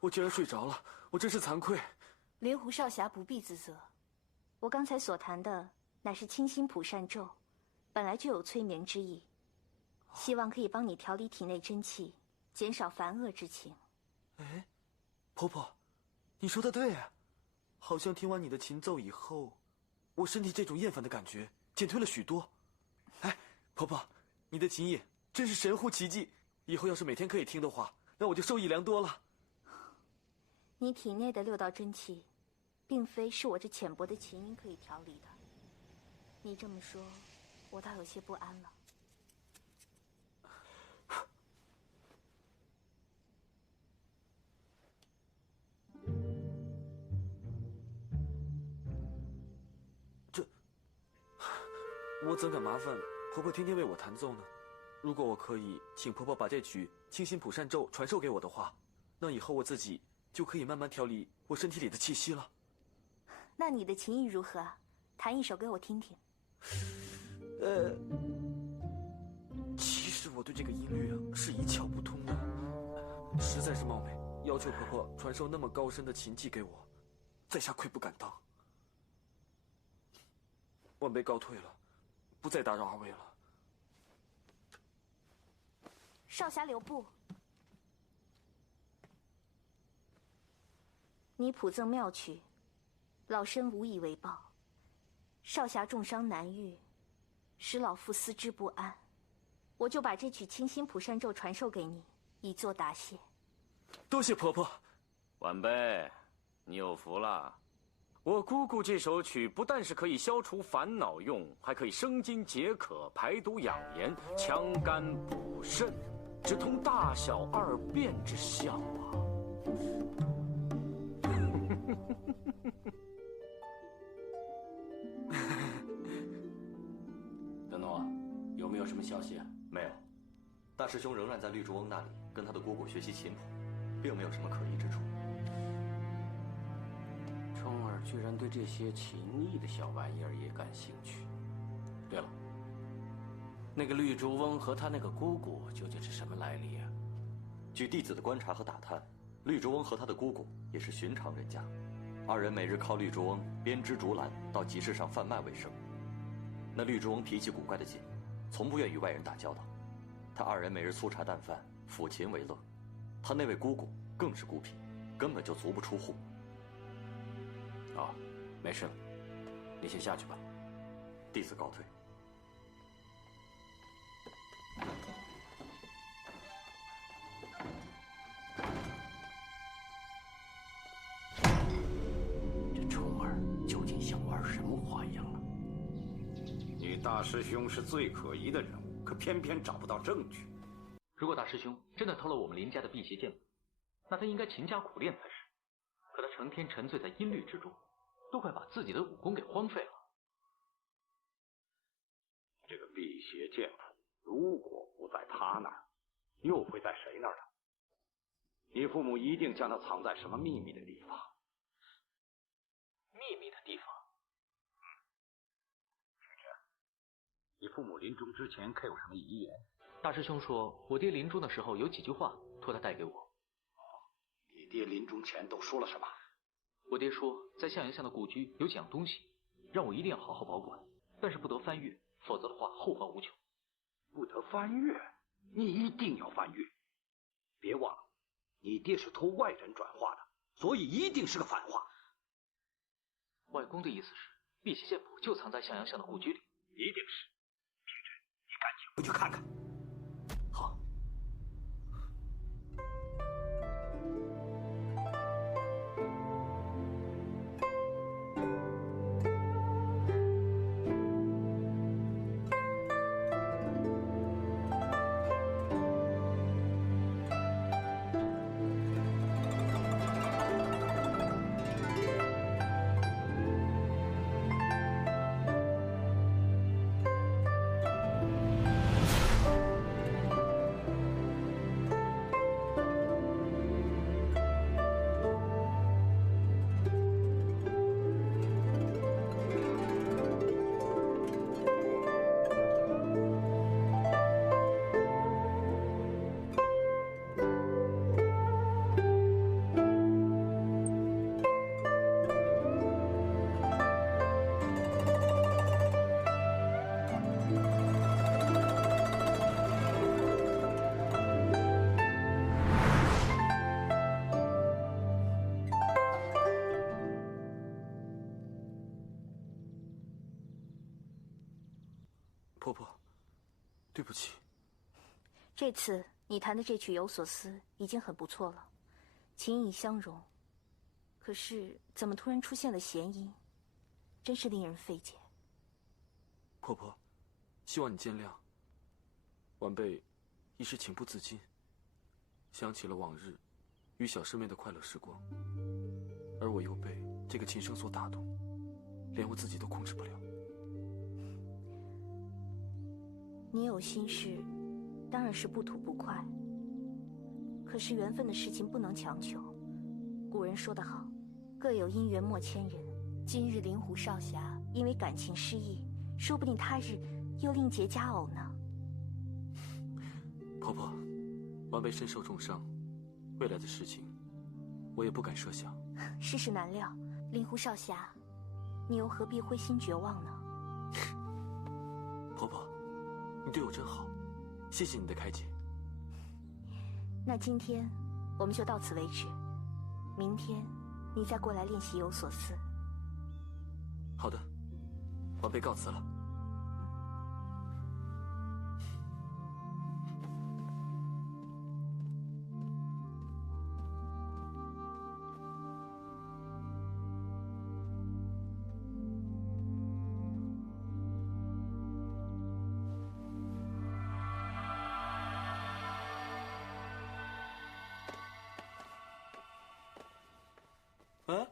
我居然睡着了，我真是惭愧。灵狐少侠不必自责，我刚才所弹的乃是清心普善咒，本来就有催眠之意，希望可以帮你调理体内真气，减少烦恶之情。哎，婆婆，你说的对啊，好像听完你的琴奏以后，我身体这种厌烦的感觉减退了许多。哎，婆婆，你的琴艺真是神乎其技。以后要是每天可以听的话，那我就受益良多了。你体内的6道真气，并非是我这浅薄的琴音可以调理的。你这么说，我倒有些不安了。我怎敢麻烦婆婆天天为我弹奏呢？如果我可以请婆婆把这曲清心普善咒传授给我的话，那以后我自己就可以慢慢调理我身体里的气息了。那你的琴艺如何啊？弹一首给我听听。其实我对这个音律是一窍不通的，实在是冒昧要求婆婆传授那么高深的琴技给我，在下愧不敢当。晚辈告退了，不再打扰二位了。少侠留步。你谱赠妙曲，老身无以为报。少侠重伤难愈，使老夫思之不安。我就把这曲清心普善咒传授给你，以作答谢。多谢婆婆。晚辈，你有福了。我姑姑这首曲不但是可以消除烦恼用，还可以生津解渴、排毒养颜、强肝补肾，直通大小二便之效啊！德诺，有没有什么消息啊？没有，大师兄仍然在绿竹翁那里跟他的姑姑学习琴谱，并没有什么可疑之处。冲儿居然对这些琴艺的小玩意儿也感兴趣。对了，那个绿竹翁和他那个姑姑究竟是什么来历啊？据弟子的观察和打探，绿竹翁和他的姑姑也是寻常人家，二人每日靠绿竹翁编织竹篮到集市上贩卖为生。那绿竹翁脾气古怪的紧，从不愿与外人打交道。他二人每日粗茶淡饭，抚琴为乐。他那位姑姑更是孤僻，根本就足不出户。哦，没事了，你先下去吧。弟子告退。这冲儿究竟想玩什么花样啊？你大师兄是最可疑的人物，可偏偏找不到证据。如果大师兄真的偷了我们林家的辟邪剑谱，那他应该勤加苦练才是。可他成天沉醉在音律之中，都快把自己的武功给荒废了。这个辟邪剑谱，如果不在他那儿，又会在谁那儿呢？你父母一定将它藏在什么秘密的地方。秘密的地方？你父母临终之前可有什么遗言？大师兄说，我爹临终的时候有几句话托他带给我。你爹临终前都说了什么？我爹说，在向阳巷的故居有几样东西，让我一定要好好保管，但是不得翻阅，否则的话后患无穷。不得翻阅？你一定要翻阅！别忘了，你爹是托外人转化的，所以一定是个反话。外公的意思是，辟邪剑谱就藏在向阳巷的故居里。一定是。平之，你赶紧回去看看。好。婆婆，对不起。这次你弹的这曲《有所思》已经很不错了，情意相融。可是怎么突然出现了弦音，真是令人费解。婆婆，希望你见谅。晚辈一时情不自禁，想起了往日与小师妹的快乐时光，而我又被这个琴声所打动，连我自己都控制不了。你有心事，当然是不吐不快。可是缘分的事情不能强求。古人说得好，各有因缘莫牵人。今日灵狐少侠因为感情失意，说不定他日又另结佳偶呢。婆婆，晚辈身受重伤，未来的事情我也不敢设想。世事难料，灵狐少侠，你又何必灰心绝望呢？婆婆，你对我真好，谢谢你的开解。那今天我们就到此为止，明天你再过来练习有所思。好的，晚辈告辞了。哎，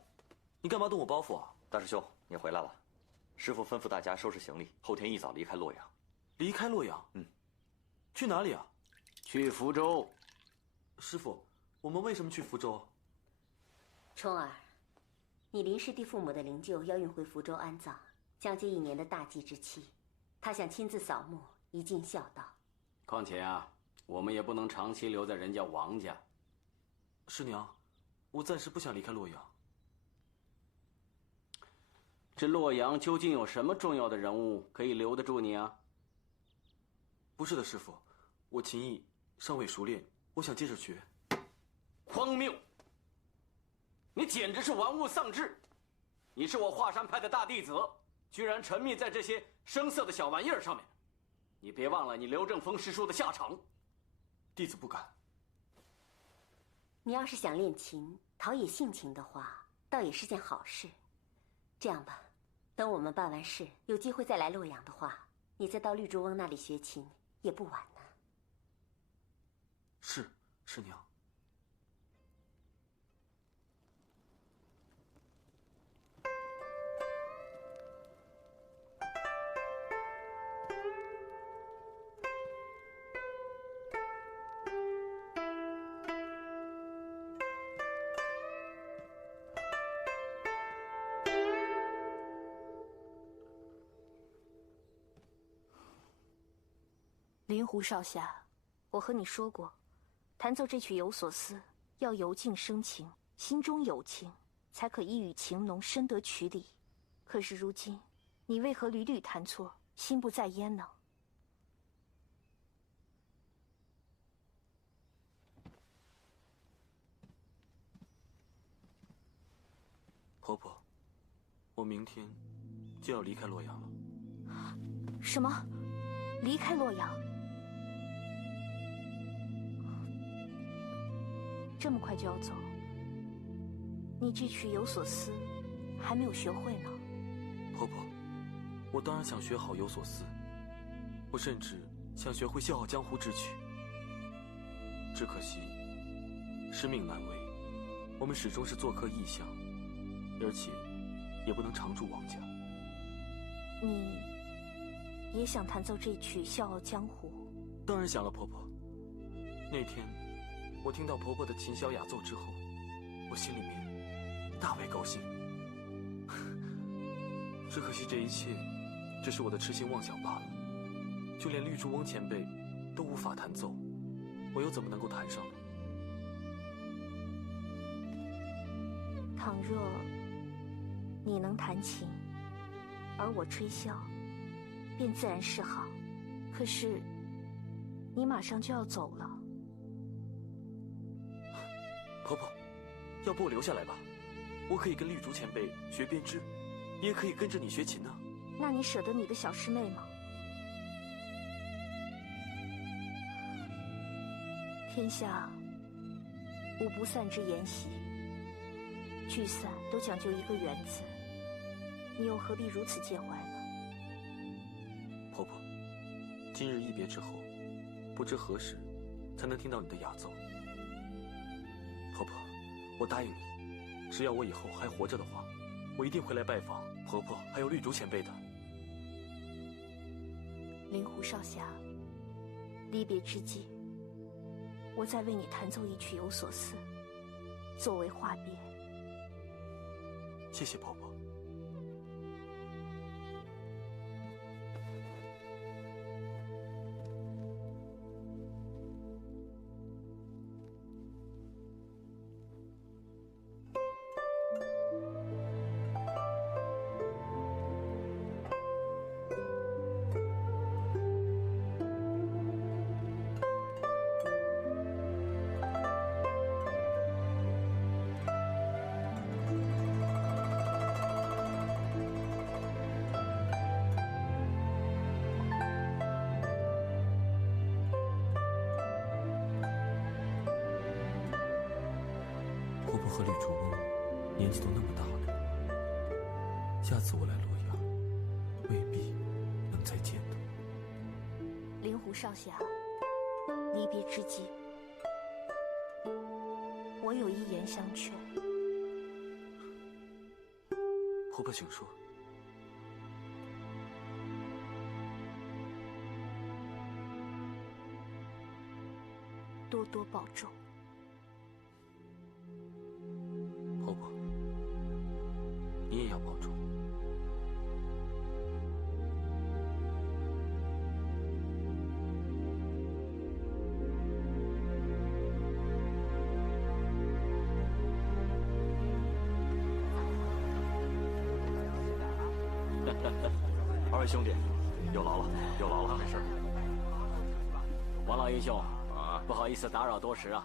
你干嘛动我包袱啊？大师兄，你回来了。师父吩咐大家收拾行李，后天一早离开洛阳。离开洛阳？嗯。去哪里啊？去福州。师父，我们为什么去福州？冲儿，你林师弟父母的灵柩要运回福州安葬，将近1年的大祭之期，他想亲自扫墓，以尽孝道。况且啊，我们也不能长期留在人家王家。师娘，我暂时不想离开洛阳。这洛阳究竟有什么重要的人物可以留得住你啊？不是的，师父，我琴艺尚未熟练，我想接着学。荒谬！你简直是玩物丧志！你是我华山派的大弟子，居然沉迷在这些生涩的小玩意儿上面。你别忘了你刘正风师叔的下场。弟子不敢。你要是想练琴，陶冶性情的话，倒也是件好事。这样吧，等我们办完事，有机会再来洛阳的话，你再到绿竹翁那里学琴也不晚呢。是，师娘。灵狐少侠，我和你说过，弹奏这曲《有所思》要由静生情，心中有情，才可一语情浓，深得曲理。可是如今，你为何屡屡弹错，心不在焉呢？婆婆，我明天就要离开洛阳了。什么？离开洛阳？这么快就要走？你这曲有所思还没有学会呢。婆婆，我当然想学好有所思，我甚至想学会《笑傲江湖》之曲。只可惜使命难违，我们始终是做客异乡，而且也不能常驻王家。你也想弹奏这曲《笑傲江湖》？当然想了，婆婆。那天我听到婆婆的琴箫雅奏之后，我心里面大为高兴。只可惜这一切只是我的痴心妄想罢了，就连绿竹翁前辈都无法弹奏，我又怎么能够弹上呢？倘若你能弹琴，而我吹箫，便自然是好。可是你马上就要走了。婆婆，要不我留下来吧，我可以跟绿竹前辈学编织，也可以跟着你学琴呢。那你舍得你的小师妹吗？天下无不散之筵席，聚散都讲究一个缘字，你又何必如此介怀呢？婆婆，今日一别之后，不知何时才能听到你的雅奏。婆婆，我答应你，只要我以后还活着的话，我一定会来拜访婆婆还有绿竹前辈的。灵狐少侠，离别之际，我再为你弹奏一曲有所思，作为话别。谢谢婆婆。婆婆和绿竹翁年纪都那么大了，下次我来洛阳，未必能再见的。灵狐少侠，离别之际，我有一言相劝。婆婆，请说。多多保重。婆婆，你也要保重。二位兄弟，有劳了，有劳了，没事。王老英雄，不好意思打扰多时啊，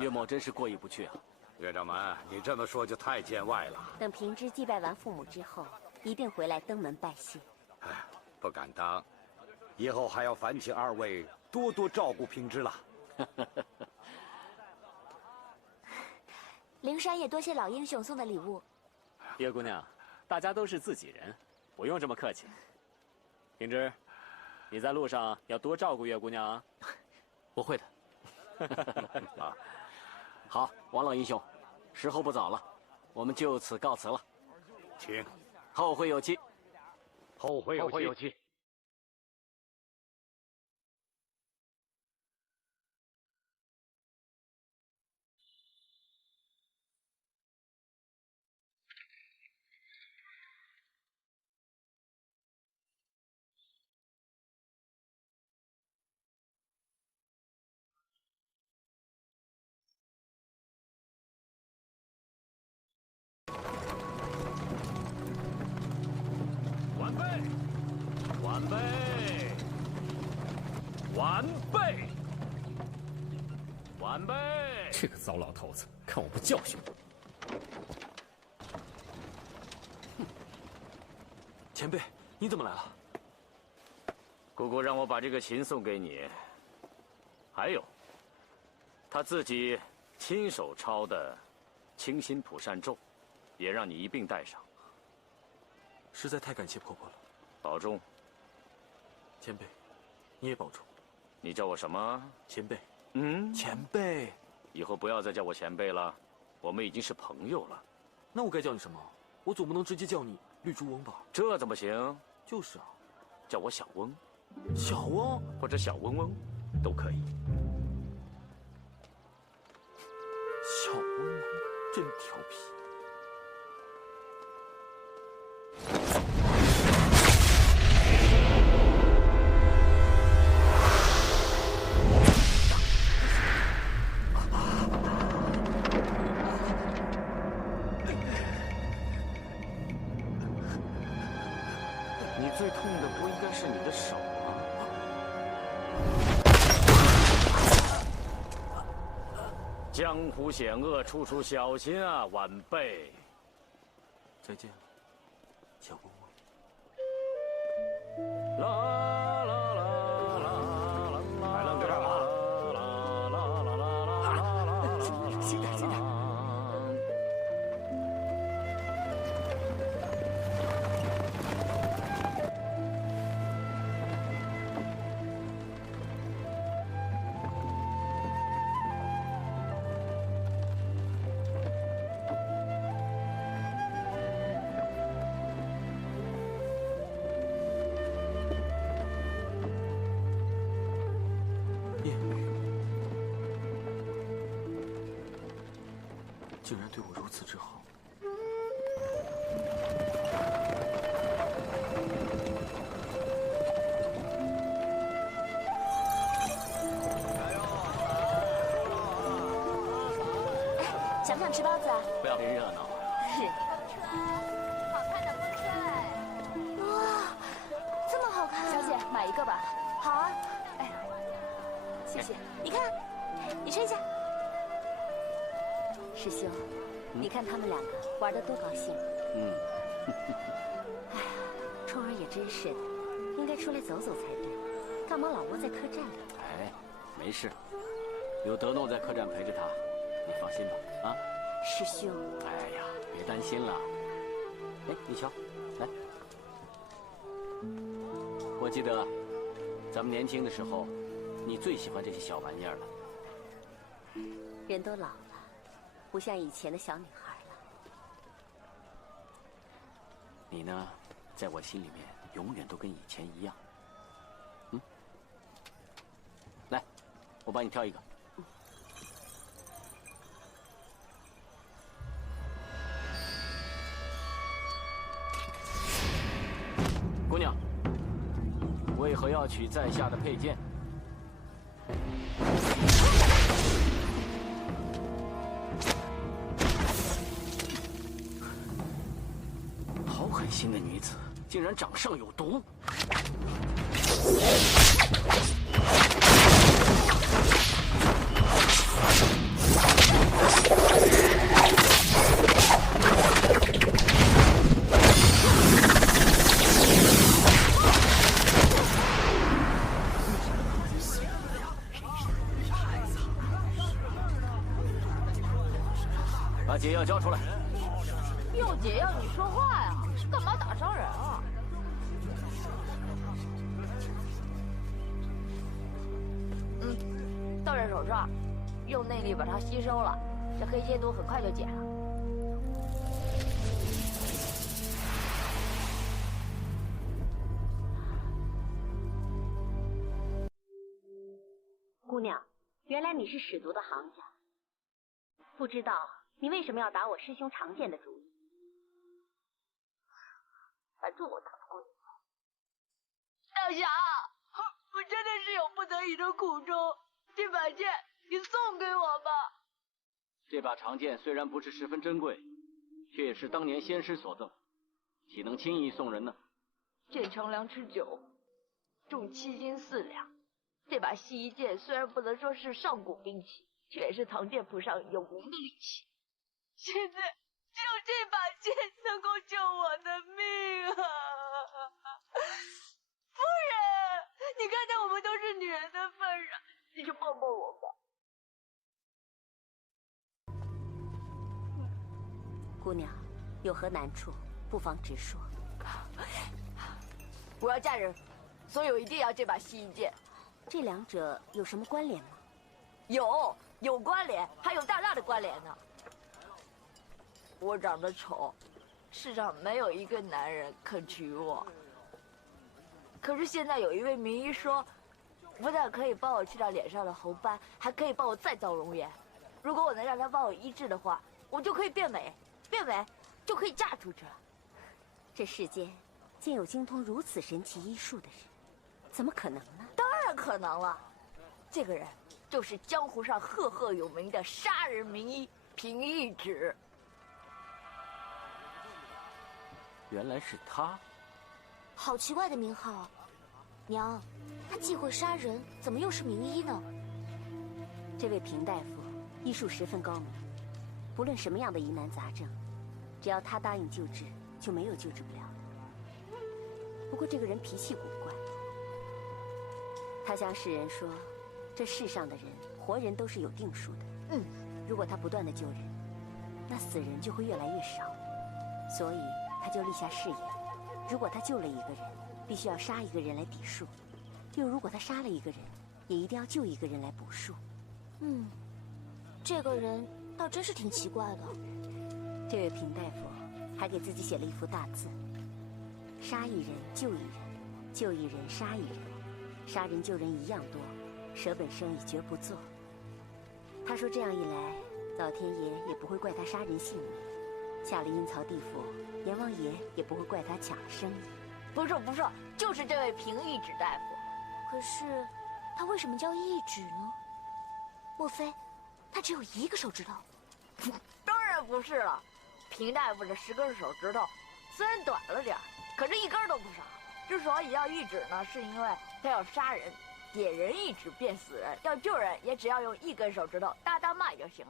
岳某真是过意不去啊。岳掌门，你这么说就太见外了。等平之祭拜完父母之后，一定回来登门拜谢。不敢当，以后还要烦请二位多多照顾平之了。灵山也多谢老英雄送的礼物。叶姑娘，大家都是自己人，不用这么客气。平之，你在路上要多照顾岳姑娘啊。我会的。啊，好，王老英雄，时候不早了，我们就此告辞了。请，后会有期。后会有期。晚辈，晚辈，晚辈！这个糟老头子，看我不教训你！前辈，你怎么来了？姑姑让我把这个琴送给你，还有，他自己亲手抄的清心蒲扇咒，也让你一并带上。实在太感谢婆婆了，保重。前辈，你也保重。你叫我什么？前辈。前辈。以后不要再叫我前辈了，我们已经是朋友了。那我该叫你什么？我总不能直接叫你绿珠翁吧？这怎么行？就是啊，叫我小翁。小翁或者小翁翁，都可以。小翁翁真调皮。你最痛的不应该是你的手吗？江湖险恶，处处小心啊，晚辈。再见了，小翁翁。海浪哥干嘛？轻点，轻点。竟然对我如此之好。想不想吃包子啊？不要别热闹。好看的风车哎！哇，这么好看！小姐，买一个吧。好啊。哎，谢谢。你看，你吃一下。师兄，你看他们两个玩得多高兴。哎呀，冲儿也真是的，应该出来走走才对，干嘛老窝在客栈里？哎，没事，有德诺在客栈陪着他，你放心吧。啊，师兄。哎呀，别担心了。哎，你瞧，来，我记得咱们年轻的时候，你最喜欢这些小玩意儿了。人都老了。不像以前的小女孩了。你呢，在我心里面永远都跟以前一样。来，我帮你挑一个。姑娘，为何要取在下的佩剑？好狠心的女子，竟然掌上有毒！把解药交出来！用解药你说话呀？干嘛打伤人啊？到人手上，用内力把它吸收了，这黑蝎毒很快就解了。姑娘，原来你是使毒的行家，不知道你为什么要打我师兄常见的主意？反正我打不过你。大侠，我真的是有不得已的苦衷，这把剑你送给我吧。这把长剑虽然不是十分珍贵，却也是当年仙师所赠，岂能轻易送人呢？剑长2尺9，重7斤4两。这把西夷剑虽然不能说是上古兵器，却也是唐剑谱上有名的利器。现在只有这把剑能够救我的命啊！夫人，你看在我们都是女人的份上，你就抱抱我吧。姑娘，有何难处，不妨直说。我要嫁人，所以我一定要这把西夷剑。这两者有什么关联吗？有关联，还有大大的关联呢。我长得丑，世上没有一个男人肯娶我。可是现在有一位名医说，不但可以帮我去掉脸上的红斑，还可以帮我再造容颜。如果我能让他帮我医治的话，我就可以变美，变美就可以嫁出去了。这世间竟有精通如此神奇医术的人，怎么可能呢？当然可能了，这个人就是江湖上赫赫有名的杀人名医平易指。原来是他，好奇怪的名号。娘，他既会杀人，怎么又是名医呢？这位平大夫医术十分高明，不论什么样的疑难杂症，只要他答应救治，就没有救治不了的。不过这个人脾气古怪，他向世人说，这世上的人，活人都是有定数的。如果他不断的救人，那死人就会越来越少。所以他就立下誓言，如果他救了一个人，必须要杀一个人来抵数；又如果他杀了一个人，也一定要救一个人来补数。这个人倒真是挺奇怪的。这位平大夫还给自己写了一幅大字：杀一人救一人，救一人杀一人，杀人救人一样多，舍本生意绝不做。他说这样一来，老天爷也不会怪他杀人性命，下了阴曹地府，阎王爷也不会怪他抢生意。不是，就是这位平易指大夫。可是他为什么叫易指呢？莫非他只有一个手指头？当然不是了，平大夫这10根手指头虽然短了点，可是一根都不少。之所以要易指呢，是因为他要杀人，点人一指便死人；要救人，也只要用1根手指头大大脉就行。